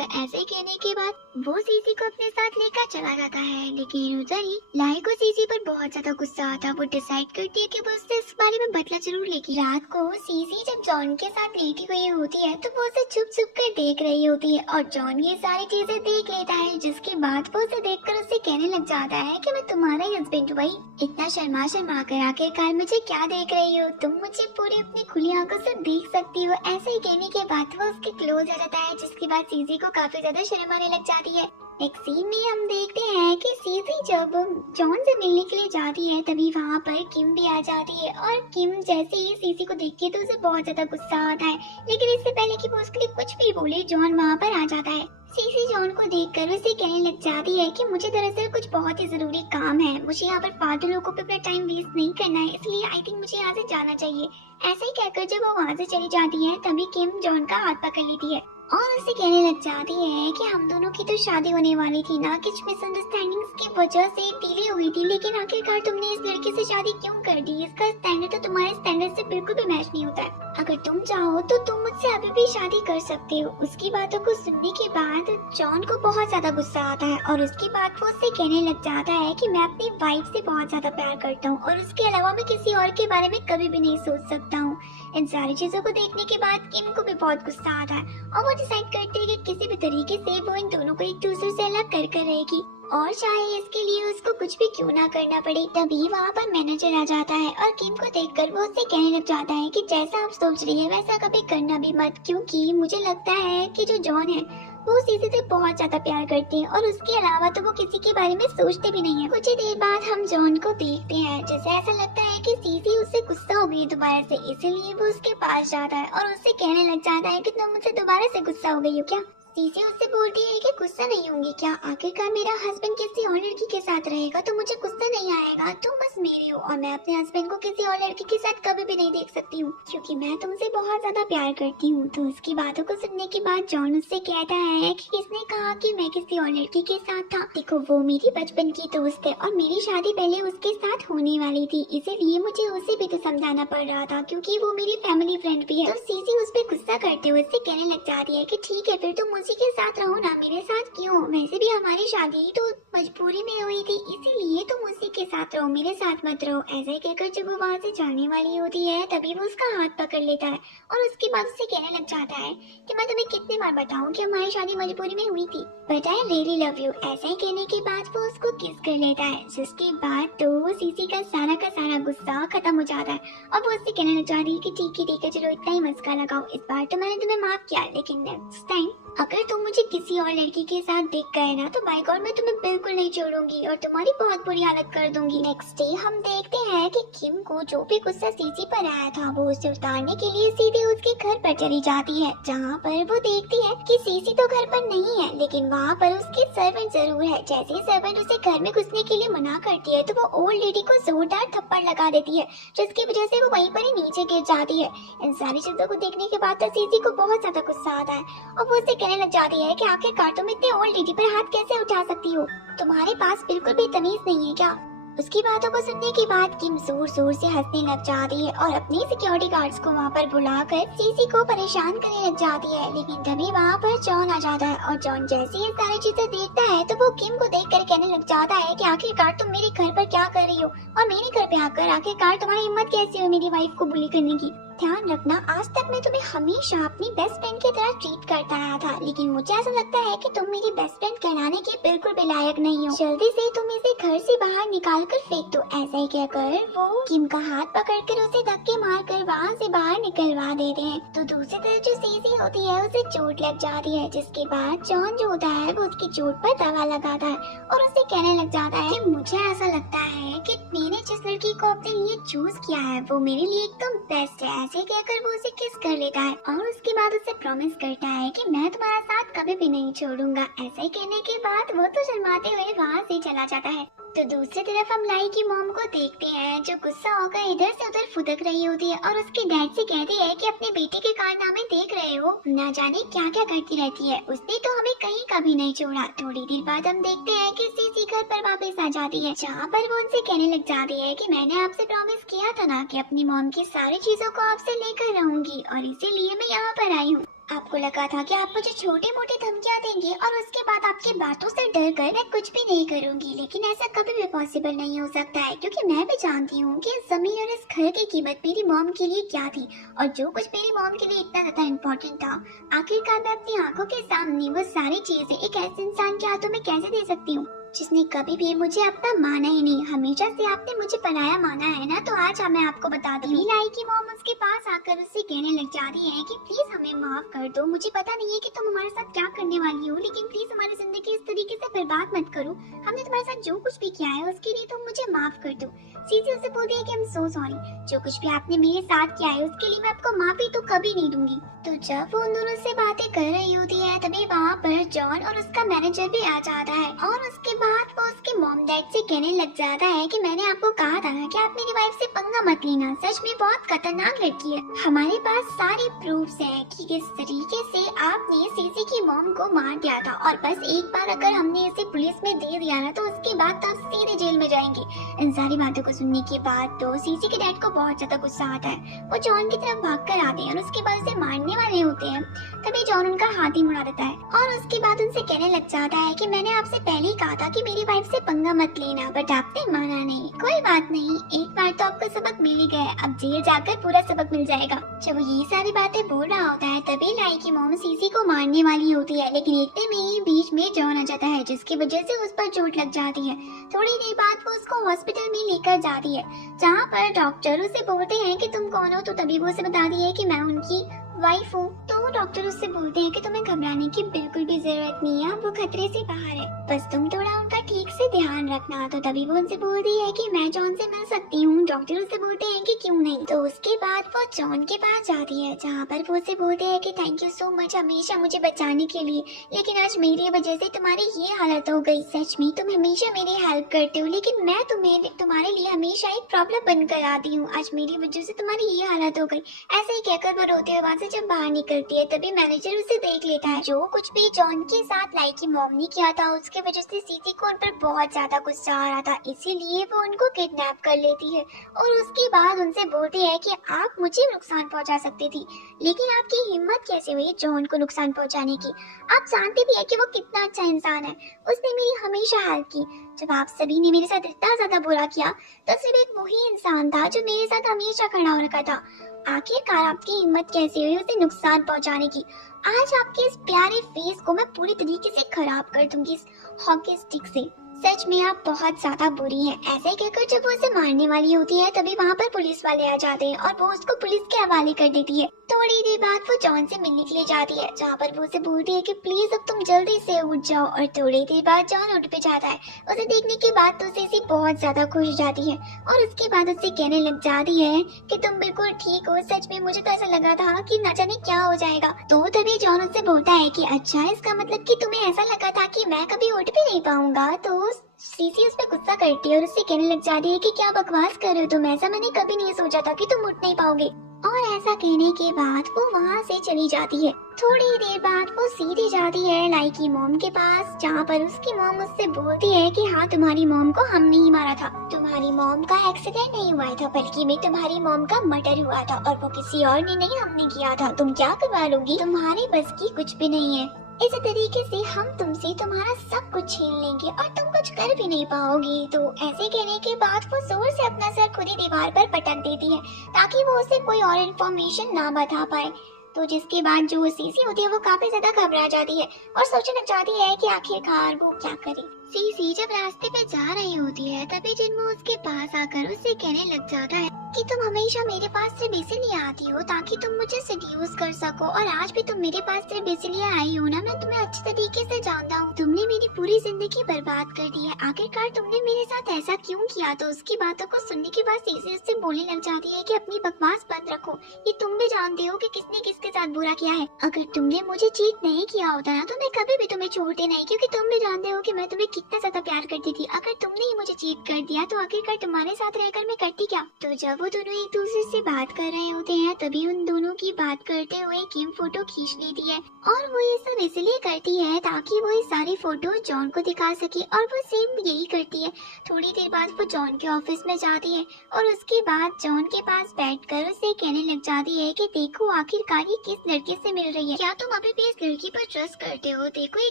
है। ऐसे कहने के बाद वो सीसी को अपने साथ लेकर चला जाता है, लेकिन उधर ही लाई को सीसी पर बहुत ज्यादा गुस्सा आता है। वो डिसाइड करती है कि वो उससे इस बारे में बदला जरूर लेगी। रात को सीसी जब जॉन के साथ लेटी हुई होती है तो वो उसे छुप छुप कर देख रही होती है, और जॉन ये सारी चीजें देख लेता है, जिसके बाद वो उसे देखकर उससे कहने लग जाता है कि मैं तुम्हारा ही हस्बैंड हूँ। भाई इतना शर्मा शर्मा कर आखिरकार मुझे क्या देख रही हो, तुम मुझे पूरी अपनी खुली आंखों से देख सकती हो। ऐसे ही कहने के बाद वो उसके क्लोज आ जाता है, जिसके बाद सीसी को काफी ज्यादा शर्म आने लग जाती है। एक सीन में हम देखते हैं कि सीसी जब जॉन से मिलने के लिए जाती है तभी वहाँ पर किम भी आ जाती है, और किम जैसे ही सीसी को देखती है तो उसे बहुत ज्यादा गुस्सा आता है, लेकिन इससे पहले कि वो उसके लिए कुछ भी बोले जॉन वहाँ पर आ जाता है। सीसी जॉन को देखकर उसे कहने लग जाती है कि मुझे दरअसल कुछ बहुत ही जरूरी काम है, मुझे यहाँ पर फालतू लोगों पे अपना टाइम वेस्ट नहीं करना है, इसलिए आई थिंक मुझे यहाँ से जाना चाहिए। ऐसे ही कहकर जब वो वहाँ से चली जाती है तभी किम जॉन का हाथ पकड़ लेती है और उसे कहने लग जाती है कि हम दोनों की तो शादी होने वाली थी ना, कुछ मिसअंडरस्टैंडिंग्स की वजह से डिले हुई थी, लेकिन आखिरकार तुमने इस लड़के से शादी क्यों कर दी? इसका स्टैंडर्ड तो तुम्हारे स्टैंडर्ड से बिल्कुल भी मैच नहीं होता है। अगर तुम चाहो तो तुम मुझसे अभी भी शादी कर सकते हो। उसकी बातों को सुनने के बाद जॉन को बहुत ज्यादा गुस्सा आता है और उसके बाद वो उससे कहने लग जाता है कि मैं अपनी वाइफ से बहुत ज्यादा प्यार करता हूँ और उसके अलावा मैं किसी और के बारे में कभी भी नहीं सोच सकता हूँ। इन सारी चीजों को देखने के बाद किम को भी बहुत गुस्सा आता है और वो डिसाइड करती है कि किसी भी तरीके से वो इन दोनों को एक दूसरे से अलग कर रहेगी और चाहे इसके लिए उसको कुछ भी क्यों ना करना पड़े। तभी वहाँ पर मैनेजर आ जाता है और किम को देखकर वो उससे कहने लग जाता है कि जैसा आप सोच रही है वैसा कभी करना भी मत, क्योंकि मुझे लगता है कि जो जॉन है वो सीसी से बहुत ज्यादा प्यार करते हैं और उसके अलावा तो वो किसी के बारे में सोचते भी नहीं है। कुछ ही देर बाद हम जॉन को देखते हैं जैसे ऐसा लगता है कि सीसी उससे गुस्सा हो गई दोबारा से, इसीलिए वो उसके पास जाता है और उससे कहने लग जाता है कि तुम मुझसे दोबारा से गुस्सा हो गई हो क्या? सीसी उससे बोलती है कि गुस्सा नहीं होंगी क्या, आखिरकार मेरा हस्बैंड किसी और लड़की के साथ रहेगा तो मुझे गुस्सा नहीं आएगा, तुम बस मेरी हो और मैं अपने हस्बैंड को किसी और लड़की के साथ कभी भी नहीं देख सकती हूँ क्योंकि मैं तुमसे बहुत ज्यादा प्यार करती हूँ। तो उसकी बातों को सुनने के बाद जॉन उससे कहता है कि किसने कहा कि मैं किसी और लड़की के साथ था, देखो वो मेरी बचपन की दोस्त है और मेरी शादी पहले उसके साथ होने वाली थी, इसीलिए मुझे उसे भी तो समझाना पड़ रहा था क्योंकि वो मेरी फैमिली फ्रेंड भी है। तो सीसी उस पर गुस्सा करते हुए उससे कहने लग जाती है कि ठीक है फिर तुम उसी के साथ रहो ना, मेरे साथ क्यों, वैसे भी हमारी शादी तो मजबूरी में हुई थी इसीलिए तुम उसी के साथ रहो, मेरे साथ मत रहो। ऐसे कहकर जब वो वहाँ से जाने वाली होती है तभी वो उसका हाथ पकड़ लेता है और उसके बाद उससे कहने लग जाता है कि मैं तुम्हें कितनी बार बताऊं कि हमारी शादी मजबूरी में हुई थी, but I really love you. ऐसा ही कहने के बाद वो उसको किस कर लेता है, जिसके बाद तो सीसी का सारा गुस्सा खत्म हो जाता है और वो उससे कहने लग जाती है कि ठीक है चलो इतना ही मस्का लगाओ, इस बार तो मैंने तुम्हें माफ किया लेकिन नेक्स्ट टाइम अगर तुम मुझे किसी और लड़की के साथ दिख गए ना तो बाय गॉड मैं तुम्हें बिल्कुल नहीं छोड़ूंगी और तुम्हारी बहुत बुरी हालत कर दूंगी। नेक्स्ट डे हम देखते हैं कि किम को जो भी गुस्सा सीसी पर आया था वो उसे उतारने के लिए सीधे उसके घर पर चली जाती है, जहाँ पर वो देखती है कि सीसी तो घर पर नहीं है लेकिन वहाँ पर उसकी सर्वेंट जरूर है। जैसे ही सर्वेंट उसे घर में घुसने के लिए मना करती है तो वो ओल्ड लेडी को जोरदार थप्पड़ लगा देती है जिसकी वजह से वो वहीं पर ही नीचे गिर जाती है। इन सारी चीजों को देखने के बाद तो सीसी को बहुत ज्यादा गुस्सा आता है और वो उसे कहने लग जाती है कि आखिरकार तुम इतने ओल्ड लेडी पर हाथ कैसे उठा सकती हो, तुम्हारे पास बिल्कुल भी तमीज नहीं है क्या। उसकी बातों को सुनने के बाद किम जोर जोर से हंसने लग जाती है और अपनी सिक्योरिटी गार्ड्स को वहाँ पर बुलाकर सीसी को परेशान करने लग जाती है, लेकिन तभी वहाँ पर जॉन आ जाता है और जॉन जैसे ये सारी चीजें देखता है तो वो किम को देखकर कहने लग जाता है कि आखिरकार तुम मेरे घर पर क्या कर रही हो और मेरे घर पे आकर आखिरकार तुम्हारी हिम्मत कैसी हो मेरी वाइफ को बुली करने की। ध्यान रखना आज तक मैं तुम्हें हमेशा अपनी बेस्ट फ्रेंड की तरह ट्रीट करता आया था लेकिन मुझे ऐसा लगता है कि तुम मेरी बेस्ट फ्रेंड कहलाने के बिल्कुल भी लायक नहीं हो, जल्दी से तुम इसे घर से बाहर निकाल कर फेंक दो। ऐसा ही कहकर वो किम का हाथ पकड़कर उसे धक्के मारकर वहाँ से बाहर निकलवा देते हैं। तो दूसरी तरफ जो सीसी होती है उसे चोट लग जाती है, जिसके बाद जॉन जो होता है वो उसकी चोट पर दवा लगाता है और उसे कहने लग जाता है कि मुझे ऐसा लगता है कि मैंने जिस लड़की को अपने लिए चूज किया है वो मेरे लिए एकदम बेस्ट है। ऐसे कहकर वो उसे किस कर लेता है और उसके बाद उसे प्रॉमिस करता है कि मैं तुम्हारा साथ कभी भी नहीं छोड़ूंगा। ऐसे कहने के बाद वो तो शर्माते हुए वहाँ से चला जाता है। तो दूसरी तरफ हम लाई की मॉम को देखते हैं जो गुस्सा होकर इधर से उधर फुदक रही होती है और उसके डैड से कहती है कि अपने बेटे के कारनामे देख रहे हो, ना जाने क्या क्या करती रहती है, उसने तो हमें कहीं कभी नहीं छोड़ा। थोड़ी देर बाद हम देखते हैं कि सीसी घर पर वापस आ जाती है जहाँ पर वो उनसे कहने लग जाती है कि मैंने आपसे प्रॉमिस किया था ना कि अपनी मॉम की सारी चीजों को आपसे लेकर रहूंगी और इसीलिए मैं यहाँ पर आई हूँ। आपको लगा था कि आप मुझे छोटे मोटे धमकियां देंगे और उसके बाद आपकी बातों से डर कर मैं कुछ भी नहीं करूंगी, लेकिन ऐसा कभी भी पॉसिबल नहीं हो सकता है क्योंकि मैं भी जानती हूँ कि इस जमीन और इस घर की कीमत मेरी मॉम के लिए क्या थी और जो कुछ मेरी मॉम के लिए इतना ज्यादा इम्पोर्टेंट था आखिरकार मैं अपनी आंखों के सामने वो सारी चीजें एक ऐसे इंसान के हाथों में कैसे दे सकती हूँ जिसने कभी भी मुझे अपना माना ही नहीं, हमेशा से आपने मुझे पराया माना है ना। तो आज मैं आपको बता दूं, लाई की मॉम उसके पास आकर उससे कहने लग जाती है कि प्लीज हमें माफ कर दो, मुझे पता नहीं है कि तुम हमारे साथ क्या करने वाली हो लेकिन प्लीज हमारी जिंदगी इस तरीके से बर्बाद मत करो, हमने तुम्हारे साथ जो कुछ भी किया है उसके लिए तुम मुझे माफ कर दो। सीसी उसे बोलती है कि I'm so sorry, जो कुछ भी आपने मेरे साथ किया है उसके लिए मैं आपको माफी तो कभी नहीं दूंगी। तो जब वो उन दोनों से बातें कर रही होती है तभी वहाँ पर जॉन और उसका मैनेजर भी आ जाता है और उसके बाद वो उसके मॉम डैड से कहने लग जाता है कि मैंने आपको कहा था ना कि आप मेरी वाइफ से पंगा मत लेना, सच में बहुत खतरनाक लड़की है। हमारे पास सारे प्रूफ्स हैं कि किस तरीके से आपने सीसी की मॉम को मार दिया था और बस एक बार अगर हमने इसे पुलिस में दे दिया ना तो उसके बाद तो आप सीधे जेल में जाएंगे। इन सारी बातों को सुनने के बाद तो सीसी के डैड को बहुत ज्यादा गुस्सा आता है, वो जॉन की तरफ भाग कर आते हैं और उसके बाद उसे मारने वाले होते हैं। तभी जॉन उनका हाथ ही मुड़ा देता है और उसके बाद उनसे कहने लग जाता है कि मैंने आपसे पहले ही कहा था कि मेरी वाइफ से पंगा मत लेना, बट आपने माना नहीं। कोई बात नहीं, एक बार तो आपको सबक मिल ही गया, अब जेल जाकर पूरा सबक मिल जाएगा। जब वो ये सारी बातें बोल रहा होता है तभी लाई की मॉम सीसी को मारने वाली होती है, लेकिन इतने में ही बीच में जॉन आ जाता है जिसकी वजह से उस पर चोट लग जाती है। थोड़ी देर बाद वो उसको हॉस्पिटल में लेकर जाती है जहाँ पर डॉक्टर उसे बोलते हैं कि तुम कौन हो, तो तभी वो उसे बताती है कि मैं उनकी वाइफ हूँ। तो डॉक्टर उससे बोलते हैं कि तुम्हें घबराने की बिल्कुल भी जरूरत नहीं है, वो खतरे से बाहर है, बस तुम थोड़ा उनका ठीक से ध्यान रखना। तो तभी वो उनसे बोलती है कि मैं जॉन से मिल सकती हूँ। डॉक्टर उससे बोलते हैं कि क्यों नहीं। तो उसके बाद वो जॉन के पास जाती है, जहाँ पर वो उससे बोलते हैं कि थैंक यू सो मच हमेशा मुझे बचाने के लिए, लेकिन आज मेरी वजह से तुम्हारी ये हालत हो गई। सच में तुम हमेशा मेरी हेल्प करते हो, लेकिन मैं तुम्हारे लिए हमेशा एक प्रॉब्लम बनकर आती हूँ। आज मेरी वजह से तुम्हारी ये हालत हो गई। ऐसे ही कहकर वो रोते हुए वहाँ से जब बाहर निकलती है, तभी मैनेजर उसे देख लेता है। जो कुछ भी जॉन के साथ लाई की मॉम ने किया था, उसके वजह से सीसी को उन पर बहुत ज्यादा गुस्सा आ रहा था, इसीलिए वो उनको किडनैप कर लेती है और उसके बाद उनसे बोलती है कि आप मुझे नुकसान पहुंचा सकती थी, लेकिन आपकी हिम्मत कैसे हुई जॉन को नुकसान पहुंचाने की। आप जानते भी है कि वो कितना अच्छा इंसान है, उसने मेरी हमेशा हेल्प की। जब आप सभी ने मेरे साथ इतना ज्यादा बुरा किया, तो सिर्फ एक वही इंसान था जो मेरे साथ हमेशा खड़ा हो रखा था। आखिरकार आपकी हिम्मत कैसे हुई उसे नुकसान पहुंचाने की। आज आपके इस प्यारे फेस को मैं पूरी तरीके से खराब कर दूंगी इस हॉकी स्टिक से। सच में आप बहुत ज्यादा बुरी हैं। ऐसे कहकर जब वो उसे मारने वाली होती है, तभी वहाँ पर पुलिस वाले आ जाते हैं और वो उसको पुलिस के हवाले कर देती है। थोड़ी देर बाद वो जॉन से मिलने के लिए जाती है, जहाँ पर वो उसे बोलती है कि प्लीज अब तुम जल्दी से उठ जाओ। और थोड़ी देर बाद जॉन उठ पे जाता है। उसे देखने के बाद तो सीसी बहुत ज्यादा खुश हो जाती है और उसके बाद उससे कहने लग जाती है कि तुम बिल्कुल ठीक हो। सच में मुझे तो ऐसा लगा था कि न जाने क्या हो जाएगा। तो तभी जॉन उससे बोलता है कि अच्छा, इसका मतलब कि तुम्हें ऐसा लगा था कि मैं कभी उठ भी नहीं पाऊंगा। तो सीसी उस पर गुस्सा करती है और उससे कहने लग जाती है कि क्या बकवास कर रहे हो तुम, ऐसा मैंने कभी नहीं सोचा था कि तुम उठ नहीं पाओगे। और ऐसा कहने के बाद वो वहाँ से चली जाती है। थोड़ी देर बाद वो सीधी जाती है लाई की मॉम के पास, जहाँ पर उसकी मॉम उससे बोलती है कि हाँ, तुम्हारी मॉम को हमने ही मारा था। तुम्हारी मॉम का एक्सीडेंट नहीं हुआ था, बल्कि में तुम्हारी मॉम का मर्डर हुआ था और वो किसी और ने नहीं, हमने किया था। तुम क्या करवा लोगी, तुम्हारे बस की कुछ भी नहीं है। इस तरीके से हम तुमसे तुम्हारा सब कुछ छीन लेंगे और तुम कुछ कर भी नहीं पाओगी। तो ऐसे कहने के बाद वो जोर से अपना सर खुद ही दीवार पर पटक देती है, ताकि वो उसे कोई और इन्फॉर्मेशन ना बता पाए। तो जिसके बाद जो सीसी होती है वो काफी ज्यादा घबरा जाती है और सोचने लग जाती है कि आखिरकार वो क्या करे। सीसी जब रास्ते पे जा रही होती है, तभी जिन्मो उसके पास आकर उससे कहने लग जाता है कि तुम हमेशा मेरे पास सिर्फ इसीलिए आती हो ताकि तुम मुझे सेड्यूस कर सको, और आज भी तुम मेरे पास सिर्फ इसलिए आई हो ना। मैं तुम्हें अच्छी तरीके से जानता हूँ, तुमने मेरी पूरी जिंदगी बर्बाद कर दी है। आखिरकार तुमने मेरे साथ ऐसा क्यों किया। तो उसकी बातों को सुनने के बाद सीसी उससे बोलने लग जाती है कि अपनी बकवास बंद रखो, ये तुम भी जानते हो कि किसने किसके साथ बुरा किया है। अगर तुमने मुझे चीट नहीं किया होता ना, तो मैं कभी भी तुम्हें छोड़ते नहीं, क्योंकि तुम भी जानते हो कि मैं तुम्हें कितना ज्यादा प्यार करती थी। अगर तुमने ही मुझे चीट कर दिया, तो आखिरकार तुम्हारे साथ रहकर मैं करती क्या। तो जब वो दोनों एक दूसरे से बात कर रहे होते हैं, तभी उन दोनों की बात करते हुए किम फोटो खींच लेती है और वो ये सब इसलिए करती है ताकि वो ये सारी फोटो जॉन को दिखा सके, और वो सेम यही करती है। थोड़ी देर बाद वो जॉन के ऑफिस में जाती है और उसके बाद जॉन के पास बैठकर उसे कहने लग जाती है कि देखो आखिरकार ये किस लड़के से मिल रही है, क्या तुम अभी भी इस लड़की पर ट्रस्ट करते हो। देखो ये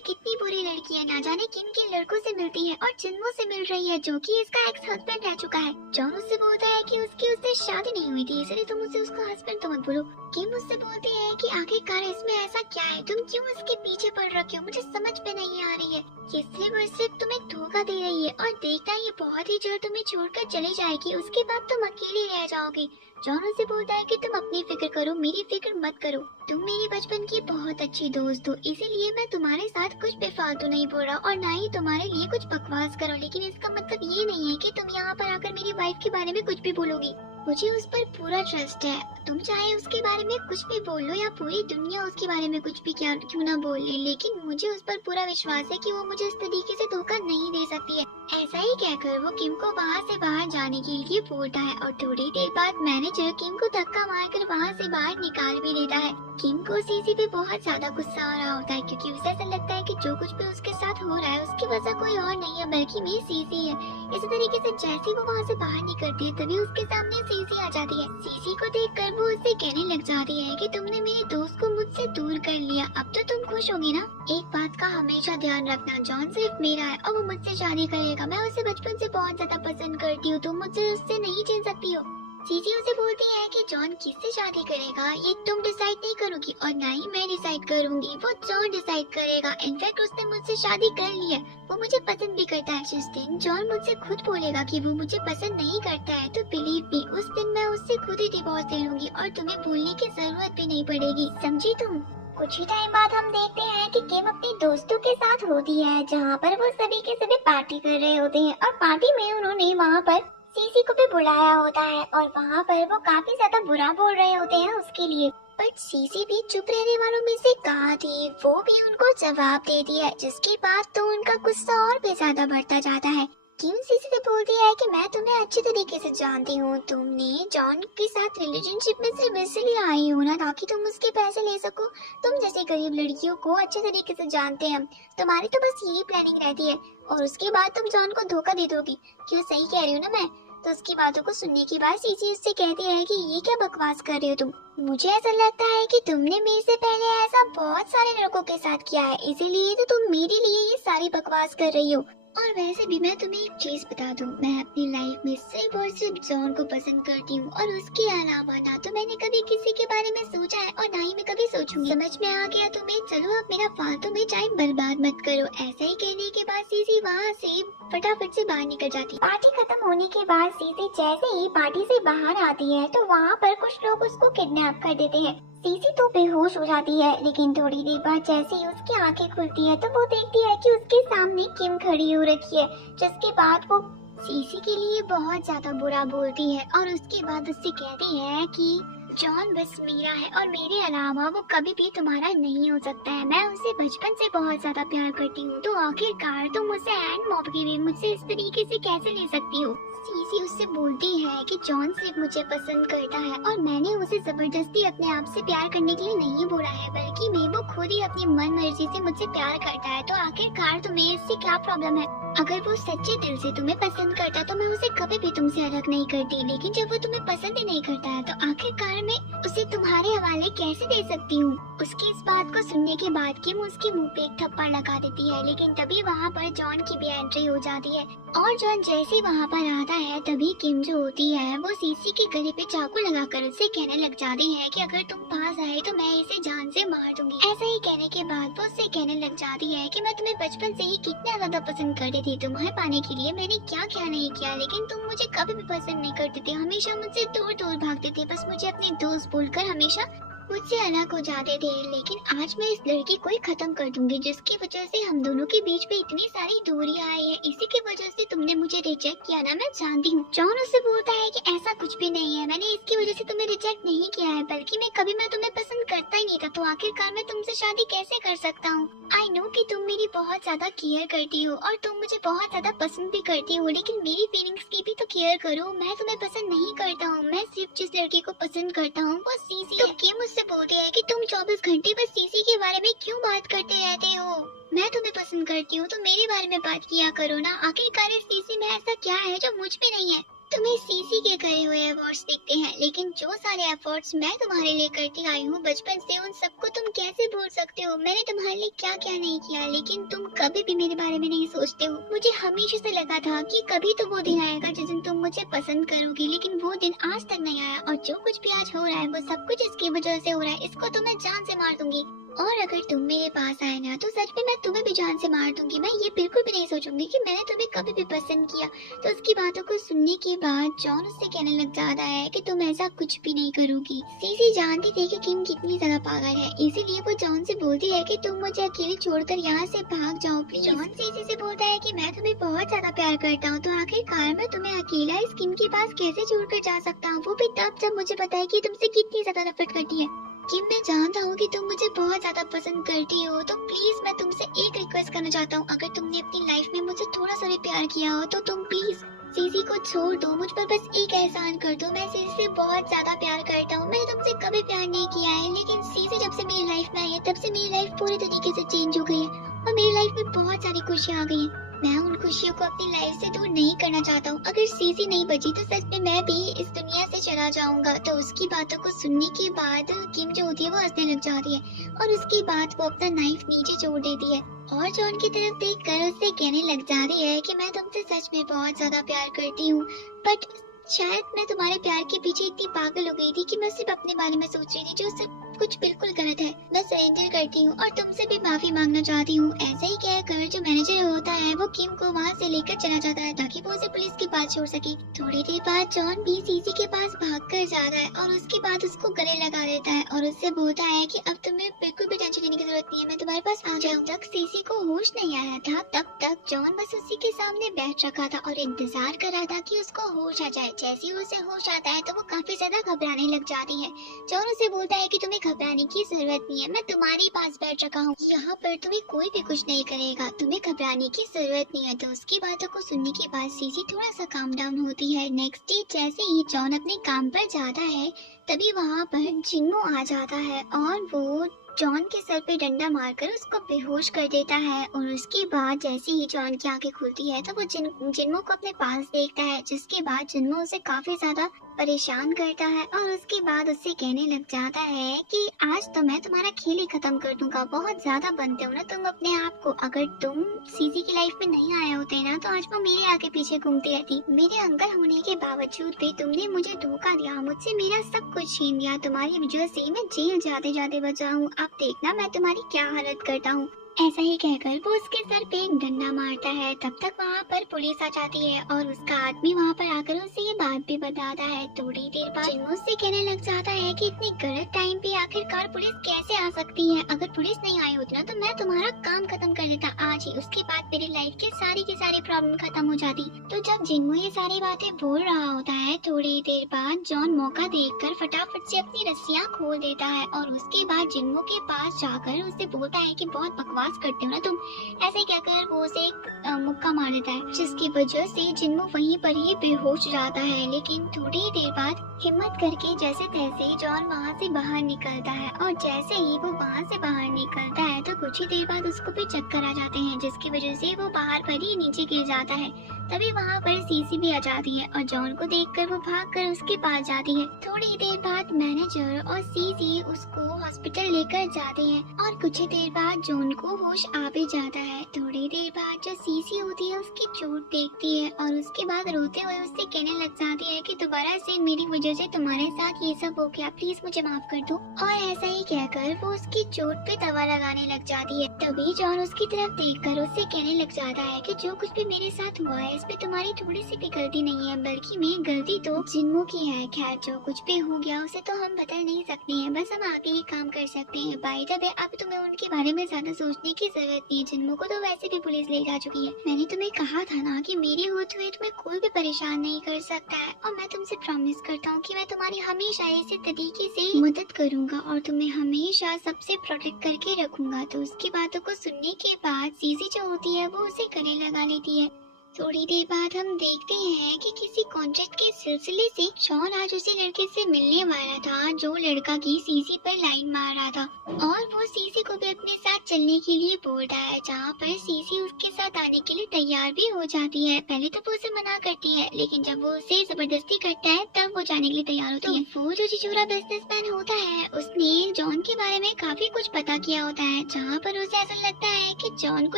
कितनी बुरी लड़की है, ना जाने किन किन लड़कों से मिलती है और जिन्मो से मिल रही है, जो कि इसका एक्स हस्बैंड रह चुका है। जॉन उससे बोलता है कि उससे शादी नहीं हुई थी, इसलिए तुम उसे उसका हस्बैंड तो मत बोलो। किम उससे बोलती है कि आखिरकार इसमें ऐसा क्या है, तुम क्यों इसके पीछे पड़ रखे हो, मुझे समझ में नहीं आ रही है। ये सिर्फ और सिर्फ तुम्हें धोखा दे रही है और देखना ये बहुत ही जल्द तुम्हें छोड़कर चली जाएगी, उसके बाद तुम अकेले रह जाओगे। जॉन उसे बोलता है कि तुम अपनी फिक्र करो, मेरी फिक्र मत करो। तुम मेरी बचपन की बहुत अच्छी दोस्त हो, इसीलिए मैं तुम्हारे साथ कुछ भी फालतू नहीं बोल रहा और ना ही तुम्हारे लिए कुछ बकवास करो, लेकिन इसका मतलब ये नहीं है कि तुम यहाँ पर आकर मेरी वाइफ के बारे में कुछ भी बोलोगी। मुझे उस पर पूरा ट्रस्ट है, तुम चाहे उसके बारे में कुछ भी बोल लो या पूरी दुनिया उसके बारे में कुछ भी क्यों ना बोल ले, लेकिन मुझे उस पर पूरा विश्वास है कि वो मुझे इस तरीके से धोखा नहीं दे सकती है। ऐसा ही कहकर वो किम को वहाँ से बाहर जाने के लिए बोलता है और थोड़ी देर बाद मैनेजर किम को धक्का मारकर वहाँ से बाहर निकाल भी देता है। किम को सीसी पे बहुत ज्यादा गुस्सा आ रहा होता है, क्योंकि उसे ऐसा लगता है कि जो कुछ भी उसके साथ हो रहा है उसकी वजह कोई और नहीं है बल्कि मेरी सीसी है। इसी तरीके से जैसे वो वहाँ से बाहर निकलती है, तभी उसके सामने सीसी आ जाती है। सीसी को देखकर वो उससे कहने लग जाती है कि तुमने मेरे दोस्त को मुझसे दूर कर लिया, अब तो तुम खुश होगी ना। एक बात का हमेशा ध्यान रखना, जॉन सिर्फ मेरा है और वो मुझसे शादी करेगा। मैं उसे बचपन से बहुत ज्यादा पसंद करती हूँ, तुम मुझसे उससे नहीं चिन सकती हो। सीसी उसे बोलती है कि जॉन किससे शादी करेगा ये तुम डिसाइड नहीं करोगी और ना ही मैं डिसाइड करूंगी, वो जॉन डिसाइड करेगा। इनफैक्ट उसने मुझसे शादी कर ली है, वो मुझे पसंद भी करता है। जिस दिन जॉन मुझसे खुद बोलेगा कि वो मुझे पसंद नहीं करता है, तो बिलीव मी उस दिन मैं उससे खुद ही डिवोर्स ले लूंगी और तुम्हें भूलने की जरूरत भी नहीं पड़ेगी, समझी तुम। कुछ ही टाइम बाद हम देखते हैं कि किम अपने दोस्तों के साथ होती है, जहाँ पर वो सभी के सभी पार्टी कर रहे होते हैं और पार्टी में उन्होंने वहाँ पर सीसी को भी बुलाया होता है और वहाँ पर वो काफी ज्यादा बुरा बोल रहे होते हैं उसके लिए। बट सीसी भी चुप रहने वालों में से कहाँ थी, वो भी उनको जवाब देती है, जिसके बाद तो उनका गुस्सा और भी ज्यादा बढ़ता जाता है। किम सीसी से बोलती है कि मैं तुम्हें अच्छे तरीके से जानती हूँ, तुमने जॉन के साथ रिलेशनशिप में सिर्फ इसलिए आई हो ना ताकि तुम उसके पैसे ले सको। तुम जैसे गरीब लड़कियों को अच्छे तरीके से जानते हैं, तुम्हारी तो बस यही प्लानिंग रहती है और उसके बाद तुम जॉन को धोखा दे दोगी। क्यों, सही कह रही हूँ ना मैं? तो उसकी बातों को सुनने के बाद सीसी उससे कहती है कि ये क्या बकवास कर रहे हो तुम, मुझे ऐसा लगता है कि तुमने मेरे से पहले ऐसा बहुत सारे लड़कों के साथ किया है, इसीलिए तो तुम मेरे लिए ये सारी बकवास कर रही हो। और वैसे भी मैं तुम्हें एक चीज बता दूं, मैं अपनी लाइफ में सिर्फ और सिर्फ जॉन को पसंद करती हूँ और उसके अलावा ना तो मैंने कभी किसी के बारे में सोचा है और ना ही मैं कभी सोचूंगी। समझ में आ गया तुम्हें? चलो अब मेरा फालतू में टाइम बर्बाद मत करो। ऐसा ही कहने के बाद सीसी वहाँ से फटाफट से बाहर निकल जाती। पार्टी खत्म होने के बाद सीसी जैसे ही पार्टी से बाहर आती है तो वहाँ पर कुछ लोग उसको किडनैप कर देते हैं। सीसी तो बेहोश हो जाती है, लेकिन थोड़ी देर बाद जैसे ही उसकी आंखें खुलती है तो वो देखती है कि उसके सामने किम खड़ी हो रखी है, जिसके बाद वो सीसी के लिए बहुत ज्यादा बुरा बोलती है और उसके बाद उससे कहती है कि जॉन बस मेरा है और मेरे अलावा वो कभी भी तुम्हारा नहीं हो सकता है। मैं उसे बचपन से बहुत ज्यादा प्यार करती हूँ, तो आखिरकार तुम उसे हैंड मॉप के लिए मुझसे इस तरीके से कैसे ले सकती हो? सीसी उससे बोलती है कि जॉन सिर्फ मुझे पसंद करता है और मैंने उसे जबरदस्ती अपने आप से प्यार करने के लिए नहीं बोला है, बल्कि मैं वो खुद ही अपनी मन मर्जी से मुझसे प्यार करता है। तो आखिरकार तुम्हें इससे क्या प्रॉब्लम है? अगर वो सच्चे दिल से तुम्हें पसंद करता तो मैं उसे कभी भी तुमसे अलग नहीं करती, लेकिन जब वो तुम्हें पसंद ही नहीं करता है तो आखिरकार मैं उसे तुम्हारे हवाले कैसे दे सकती हूँ? उसकी इस बात को सुनने के बाद किम उसके मुंह पे एक थप्पड़ लगा देती है, लेकिन तभी वहाँ पर जॉन की भी एंट्री हो जाती है और जॉन जैसे वहाँ पर आता है तभी किम जो होती है वो सीसी के गले पे चाकू लगाकर उससे कहने लग जाती है कि अगर तुम पास आए तो मैं इसे जान से मार दूंगी। ऐसा ही कहने के बाद वो उससे कहने लग जाती है कि मैं तुम्हें बचपन से ही कितना ज्यादा पसंद करती थी, तुम्हें पाने के लिए मैंने क्या क्या नहीं किया, लेकिन तुम मुझे कभी भी पसंद नहीं करते थे, हमेशा मुझसे दूर दूर भागते थे, बस मुझे अपने दोस्त बोलकर हमेशा मुझसे अलग हो जाते थे। लेकिन आज मैं इस लड़की को ही खत्म कर दूंगी जिसकी वजह से हम दोनों के बीच में इतनी सारी दूरियां आई है, इसी की वजह से तुमने मुझे रिजेक्ट किया ना, मैं जानती हूँ। जॉन उससे बोलता है कि ऐसा कुछ भी नहीं है, मैंने इसकी वजह से तुम्हें रिजेक्ट नहीं किया है, बल्कि मैं तुम्हें पसंद करता ही नहीं था, तो आखिरकार मैं तुमसे शादी कैसे कर सकता हूँ? आई नो कि तुम मेरी बहुत ज्यादा केयर करती हो और तुम मुझे बहुत ज्यादा पसंद भी करती हो, लेकिन मेरी फीलिंग्स की भी तो केयर करो। मैं तुम्हें पसंद नहीं करता हूँ, मैं सिर्फ जिस लड़की को पसंद करता हूँ वो सीसी है। किम मुझसे बोलती है कि तुम 24 घंटे बस सीसी के बारे में क्यों बात करते रहते हो? मैं तुम्हें पसंद करती हूँ तो मेरे बारे में बात किया करो ना, आखिरकार इस सीसी में ऐसा क्या है जो मुझ में नहीं है? तुम्हें सीसी के करे हुए एफर्ट्स दिखते हैं, लेकिन जो सारे एफर्ट्स मैं तुम्हारे लिए करती आई हूँ बचपन से, उन सबको तुम कैसे भूल सकते हो? मैंने तुम्हारे लिए क्या क्या नहीं किया, लेकिन तुम कभी भी मेरे बारे में नहीं सोचते हो। मुझे हमेशा से लगा था कि कभी तो वो दिन आएगा जिस दिन तुम मुझे पसंद करोगी, लेकिन वो दिन आज तक नहीं आया और जो कुछ भी आज हो रहा है वो सब कुछ इसकी वजह से हो रहा है। इसको तो मैं जान से मार दूंगी और अगर तुम मेरे पास आए ना तो सच में मैं तुम्हें भी जान से मार दूंगी। मैं ये बिल्कुल भी नहीं सोचूंगी कि मैंने तुम्हें कभी भी पसंद किया। तो उसकी बातों को सुनने के बाद जॉन उससे कहने लग जाता है कि तुम ऐसा कुछ भी नहीं करोगी। सीसी जानती थी कि किम कितनी ज्यादा पागल है, इसीलिए वो जॉन से बोलती है कि तुम मुझे अकेले छोड़कर यहाँ से भाग जाओ प्लीज। जॉन सीसी से बोलता है कि मैं तुम्हें बहुत ज्यादा प्यार करता हूँ, तो आखिरकार मैं तुम्हें अकेला इस किम के पास कैसे छोड़कर जा सकता हूँ, वो भी तब जब मुझे पता है कि तुमसे कितनी ज्यादा नफरत करती है। किम, मैं जानता हूँ कि तुम मुझे बहुत ज्यादा पसंद करती हो, तो प्लीज मैं तुमसे एक रिक्वेस्ट करना चाहता हूँ, अगर तुमने अपनी लाइफ में मुझे थोड़ा सा भी प्यार किया हो तो तुम प्लीज सीसी को छोड़ दो, मुझ पर बस एक एहसान कर दो। मैं सीसी से बहुत ज्यादा प्यार करता हूँ, मैंने तुमसे कभी प्यार नहीं किया है, लेकिन सीसी जब से मेरी लाइफ में आई है तब से मेरी लाइफ पूरी तरीके से चेंज हो गई है और मेरी लाइफ में बहुत सारी खुशियाँ आ गई हैं। मैं उन खुशियों को अपनी लाइफ से दूर नहीं करना चाहता हूँ। अगर सीसी नहीं बची तो सच में मैं भी इस दुनिया से चला जाऊंगा। तो उसकी बातों को सुनने के बाद किम जो होती है वो हंसने लग जाती है और उसके बाद वो अपना नाइफ नीचे छोड़ देती है और जॉन की तरफ देखकर उससे कहने लग जाती है कि मैं तुमसे सच में बहुत ज्यादा प्यार करती हूँ, बट शायद मैं तुम्हारे प्यार के पीछे इतनी पागल हो गई थी कि मैं सिर्फ अपने बारे में सोच रही थी, जो सब कुछ बिल्कुल गलत है। मैं सरेंडर करती हूँ और तुमसे भी माफी मांगना चाहती हूँ। ऐसा ही कहकर जो मैनेजर होता है वो किम को वहाँ से लेकर चला जाता है ताकि वो उसे पुलिस के पास छोड़ सके। थोड़ी देर बाद जॉन भी सीसी के पास भागकर जाता है और उसके बाद उसको गले लगा देता है और उससे बोलता है कि अब तुम्हें बिल्कुल भी टेंशन लेने की जरूरत नहीं है, मैं तुम्हारे पास आ जाऊँ। जब सीसी को होश नहीं आया था तब तक जॉन बस उसी के सामने बैठ रखा था और इंतजार कर रहा था कि उसको होश आ जाए। जैसे ही उसे होश आता है तो वो काफी ज्यादा घबराने लग जाती है। जॉन उसे बोलता है कि तुम्हें घबराने की जरूरत नहीं है, मैं तुम्हारे पास बैठ रखा हूँ, यहाँ पर तुम्हें कोई भी कुछ नहीं करेगा, तुम्हें घबराने की जरूरत नहीं है। तो उसकी बातों को सुनने के बाद सीसी थोड़ा सा काम डाउन होती है। नेक्स्ट डे जैसे ही जॉन अपने काम पर जाता है तभी वहाँ पर जिन्मो आ जाता है और वो जॉन के सर पे डंडा मारकर उसको बेहोश कर देता है। और उसके बाद जैसे ही जॉन की आंखें खुलती है तो वो जिन्मो को अपने पास देखता है, जिसके बाद जिन्मो उसे काफी ज्यादा परेशान करता है और उसके बाद उससे कहने लग जाता है कि आज तो मैं तुम्हारा खेल ही खत्म कर दूंगा, बहुत ज्यादा बनते हो ना तुम अपने आप को। अगर तुम सीसी की लाइफ में नहीं आए होते ना तो आज वो मेरे आगे पीछे घूमती रहती। मेरे अंकल होने के बावजूद भी तुमने मुझे धोखा दिया, मुझसे मेरा सब कुछ छीन लिया, तुम्हारी वजह से मैं जेल जाते जाते बचा हूँ। अब देखना मैं तुम्हारी क्या हालत करता हूँ। ऐसा ही कहकर वो उसके सर पे एक डंडा मारता है। तब तक वहाँ पर पुलिस आ जाती है और उसका आदमी वहाँ पर आकर उसे ये बात भी बताता है। थोड़ी देर बाद जिन्मो से कहने लग जाता है कि इतनी गलत टाइम पे आखिरकार पुलिस कैसे आ सकती है, अगर पुलिस नहीं आई होती ना तो मैं तुम्हारा काम खत्म कर देता आज ही, उसके बाद मेरी लाइफ की सारी प्रॉब्लम खत्म हो जाती। तो जब जिन्मो ये सारी बातें बोल रहा होता है थोड़ी देर बाद जॉन मौका देखकर फटाफट से अपनी रस्सियाँ खोल देता है और उसके बाद जिन्मो के पास जाकर उसे बोलता है कि बहुत बकवास करते हो ना तुम। ऐसे कहकर वो उसे एक मुक्का मार देता है, जिसकी वजह से जिन्मो वहीं पर ही बेहोश जाता है। लेकिन थोड़ी देर बाद हिम्मत करके जैसे तैसे जॉन वहाँ से बाहर निकलता है और जैसे ही वो वहाँ से बाहर निकलता है तो कुछ ही देर बाद उसको भी चक्कर आ जाते हैं, जिसकी वजह से वो बाहर पर ही नीचे गिर जाता है। तभी वहाँ पर सीसी भी आ जाती है और जॉन को देखकर वो भागकर उसके पास जाती है। थोड़ी देर बाद मैनेजर और सीसी उसको हॉस्पिटल लेकर जाते हैं और कुछ ही देर बाद जॉन को होश आ भी जाता है। थोड़ी देर बाद जो सीसी होती है उसकी चोट देखती है और उसके बाद रोते हुए उससे कहने लग जाती है कि दोबारा से मेरी वजह से तुम्हारे साथ ये सब हो गया, प्लीज मुझे माफ कर दो। और ऐसा ही कहकर वो उसकी चोट पे दवा लगाने लग जाती है। तभी जॉन उसकी तरफ देखकर उससे कहने लग जाता है कि जो कुछ भी मेरे साथ हुआ है इसमें तुम्हारी थोड़ी सी भी गलती नहीं है, बल्कि मैं गलती तो जिन्मो की है। खैर जो कुछ भी हो गया उसे तो हम बदल नहीं सकते हैं, बस हम आगे ही काम कर सकते हैं। बाय द वे अब तुम्हें उनके बारे में ज्यादा सोचने की जरूरत नहीं है, जिन्मो को तो वैसे भी पुलिस ले जा चुकी है। मैंने तुम्हें कहा था ना कि मेरे होते हुए तुम्हें कोई भी परेशान नहीं कर सकता है और मैं तुमसे प्रॉमिस करता हूँ कि मैं तुम्हारी हमेशा इसी तरीके से मदद करूंगा और तुम्हें हमेशा सबसे प्रोटेक्ट करके रखूंगा। तो उसकी बातों को सुनने के बाद सीसी जो होती है वो उसे गले लगा लेती है। थोड़ी देर बाद हम देखते हैं कि किसी कॉन्ट्रैक्ट के सिलसिले से जॉन आज उसी लड़के से मिलने वाला था जो लड़का की सीसी पर लाइन मार रहा था और वो सीसी को भी अपने साथ चलने के लिए बोल रहा है, जहाँ पर सीसी उसके साथ आने के लिए तैयार भी हो जाती है। पहले तो वो उसे मना करती है लेकिन जब वो उसे जबरदस्ती करता है तब वो जाने के लिए तैयार होती है। तो वो जो चिचोरा बिजनेसमैन होता है उसने जॉन के बारे में काफी कुछ पता किया होता है, जहाँ पर उसे ऐसा लगता है कि जॉन को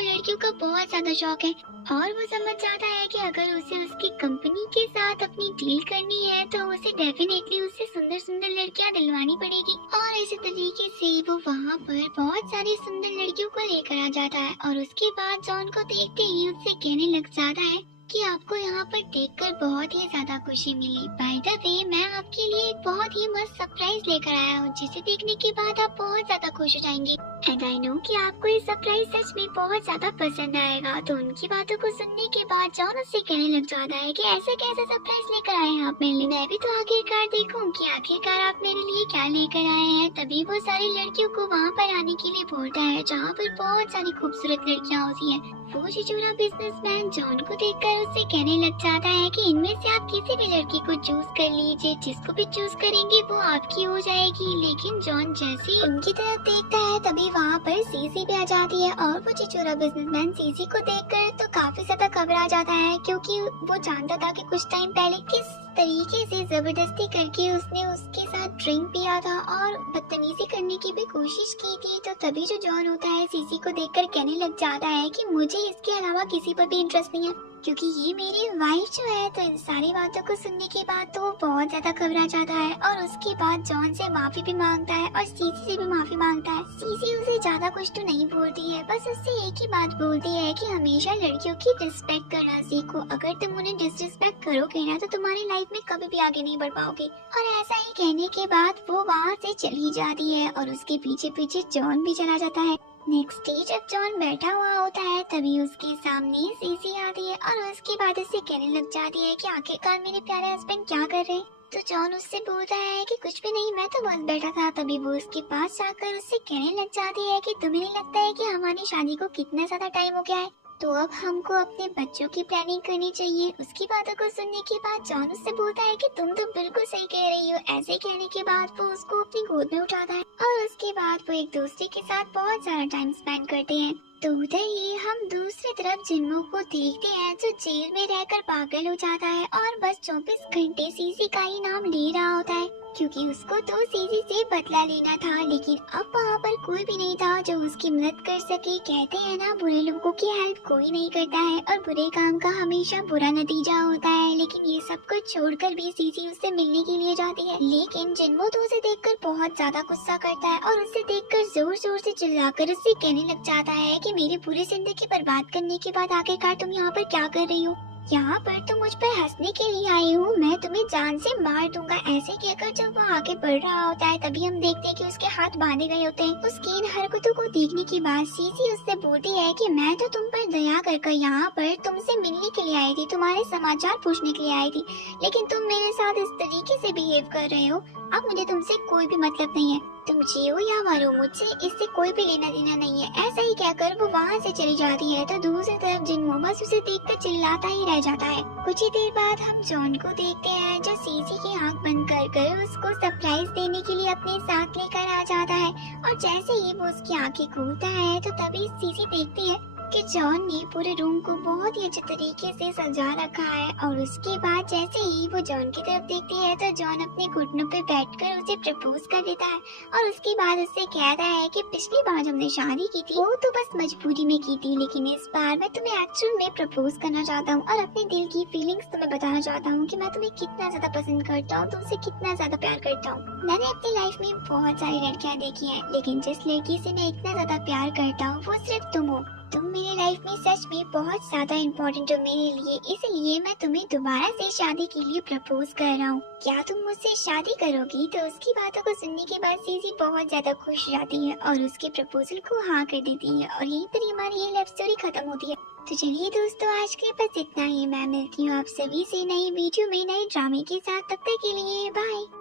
लड़कियों का बहुत ज्यादा शौक है और वो समझ जाता है कि अगर उसे उसकी कंपनी के साथ अपनी डील करनी है तो उसे डेफिनेटली उससे सुंदर सुंदर लड़कियां दिलवानी पड़ेगी। और इसी तरीके से वो वहाँ पर बहुत सारी सुंदर लड़कियों को लेकर आ जाता है और उसके बाद जॉन को देखते ही उससे कहने लग जाता है कि आपको यहाँ पर देखकर बहुत ही ज्यादा खुशी मिली। बाय द वे मैं आपके लिए एक बहुत ही मस्त सरप्राइज लेकर आया हूँ, जिसे देखने के बाद आप बहुत ज्यादा खुश हो जाएंगे। एंड आई नो कि आपको ये सरप्राइज सच में बहुत ज्यादा पसंद आएगा। तो उनकी बातों को सुनने के बाद जॉन उससे कहने लग जाता है कि ऐसे कैसे सरप्राइज लेकर आए हैं आप मेरे लिए, मैं भी तो आखिरकार देखूं कि आखिरकार आप मेरे लिए क्या लेकर आए हैं। तभी वो सारी लड़कियों को वहाँ पर आने के लिए बोलता है, जहाँ पर बहुत सारी खूबसूरत लड़कियाँ होती है। वो चिचोरा बिजनेसमैन जॉन को देखकर उससे कहने लग जाता है कि इनमें से आप किसी भी लड़की को चूज कर लीजिए, जिसको भी चूज करेंगे वो आपकी हो जाएगी। लेकिन जॉन जैसे ही उनकी तरफ देखता है तभी वहाँ पर सीसी भी आ जाती है और वो चिचोरा बिजनेसमैन सीसी को देखकर तो काफी ज्यादा घबरा जाता है, क्योंकि वो जानता था कि कुछ टाइम पहले किस तरीके से जबरदस्ती करके उसने उसके साथ ड्रिंक पिया था और बदतमीजी करने की भी कोशिश की थी। तो तभी जो जॉन होता है सीसी को देखकर कहने लग जाता है कि मुझे इसके अलावा किसी पर भी इंटरेस्ट नहीं है, क्योंकि ये मेरी वाइफ जो है। तो इन सारी बातों को सुनने के बाद तो वो बहुत ज्यादा घबरा जाता है और उसके बाद जॉन से माफी भी मांगता है और सीसी से भी माफी मांगता है। सीसी उसे ज्यादा कुछ तो नहीं बोलती है, बस उससे एक ही बात बोलती है कि हमेशा लड़कियों की रिस्पेक्ट करना सीखो। अगर तुम उन्हें डिसरिस्पेक्ट करोगे ना तो तुम्हारी लाइफ में कभी भी आगे नहीं बढ़ पाओगे। और ऐसा ही कहने के बाद वो वहाँ से चली जाती है और उसके पीछे पीछे जॉन भी चला जाता है। नेक्स्ट डे जब जॉन बैठा हुआ होता है तभी उसके सामने सीसी आती है और उसके बाद उससे कहने लग जाती है कि आखिरकार मेरे प्यारे हस्बैंड क्या कर रहे हैं। तो जॉन उससे बोलता है कि कुछ भी नहीं, मैं तो बस बैठा था। तभी वो उसके पास जाकर उससे कहने लग जाती है कि तुम्हें नहीं लगता है कि हमारी शादी को कितना ज्यादा टाइम हो गया है, तो अब हमको अपने बच्चों की प्लानिंग करनी चाहिए। उसकी बातों को सुनने के बाद जॉन उससे बोलता है कि तुम तो बिल्कुल सही कह रही हो। ऐसे कहने के बाद वो उसको अपनी गोद में उठाता है और उसके बाद वो एक दूसरे के साथ बहुत सारा टाइम स्पेंड करते हैं। तो उधर ही हम दूसरी तरफ जिन्मो को देखते हैं जो जेल में रहकर पागल हो जाता है और बस 24 घंटे सीसी का ही नाम ले रहा होता है, क्योंकि उसको तो सीसी से बदला लेना था। लेकिन अब वहाँ पर कोई भी नहीं था जो उसकी मदद कर सके। कहते हैं ना, बुरे लोगों की हेल्प कोई नहीं करता है और बुरे काम का हमेशा बुरा नतीजा होता है। लेकिन ये सब कुछ छोड़कर भी सीसी उससे मिलने के लिए जाती है, लेकिन जिन्मो तो उसे देखकर बहुत ज्यादा गुस्सा करता है और उसे देखकर जोर जोर से चिल्लाकर उससे कहने लग जाता है कि मेरी पूरी जिंदगी बर्बाद करने के बाद आखिरकार तुम यहाँ पर क्या कर रही हो? यहाँ पर तुम मुझ पर हंसने के लिए आई हो, मैं तुम्हें जान से मार दूंगा। ऐसे कहकर जब वो आगे बढ़ रहा होता है तभी हम देखते हैं कि उसके हाथ बांधे गए होते हैं। उसकी इन हरकतों को देखने के बाद सीसी उससे बोलती है कि मैं तो तुम पर दया कर यहाँ पर तुमसे मिलने के लिए आई थी, तुम्हारे समाचार पूछने के लिए आई थी, लेकिन तुम मेरे साथ इस तरीके से बिहेव कर रहे हो। अब मुझे तुमसे कोई भी मतलब नहीं है, तुम जियो या मरो, मुझसे इससे कोई भी लेना देना नहीं है। ऐसा ही कहकर वो वहाँ से चली जाती है। तो दूसरी तरफ जिन्मो बस उसे देखकर चिल्लाता ही रह जाता है। कुछ ही देर बाद हम जॉन को देखते हैं जो सीसी की आंख बंद कर उसको सरप्राइज देने के लिए अपने साथ लेकर आ जाता है। और जैसे ही वो उसकी आंखें खोलता है तो तभी सीसी देखती है कि जॉन ने पूरे रूम को बहुत ही अच्छे तरीके से सजा रखा है। और उसके बाद जैसे ही वो जॉन की तरफ देखती है तो जॉन अपने घुटनों पे बैठकर उसे प्रपोज कर देता है और उसके बाद उससे कहता है कि पिछली बार जब हमने शादी की थी वो तो बस मजबूरी में की थी, लेकिन इस बार मैं तुम्हें एक्चुअल में प्रपोज करना चाहता हूँ और अपने दिल की फीलिंग्स तुम्हें बताना चाहता हूँ कि मैं तुम्हें कितना ज्यादा पसंद करता हूँ, तुमसे कितना ज्यादा प्यार करता हूँ। मैंने अपनी लाइफ में बहुत सारी लड़कियाँ देखी है, लेकिन जिस लड़की से मैं इतना ज्यादा प्यार करता हूँ वो सिर्फ तुम हो। तुम मेरी लाइफ में सच में बहुत ज्यादा इम्पोर्टेंट हो मेरे लिए, इसलिए मैं तुम्हें दोबारा से शादी के लिए प्रपोज कर रहा हूँ। क्या तुम मुझसे शादी करोगी? तो उसकी बातों को सुनने के बाद सीसी बहुत ज्यादा खुश हो जाती है और उसके प्रपोजल को हाँ कर देती है और यहीं पर हमारी ये लव स्टोरी खत्म होती है। तो चलिए दोस्तों, आज के बस इतना ही। मैं मिलती हूँ आप सभी से नई वीडियो में नए ड्रामे के साथ। तब तक के लिए बाय।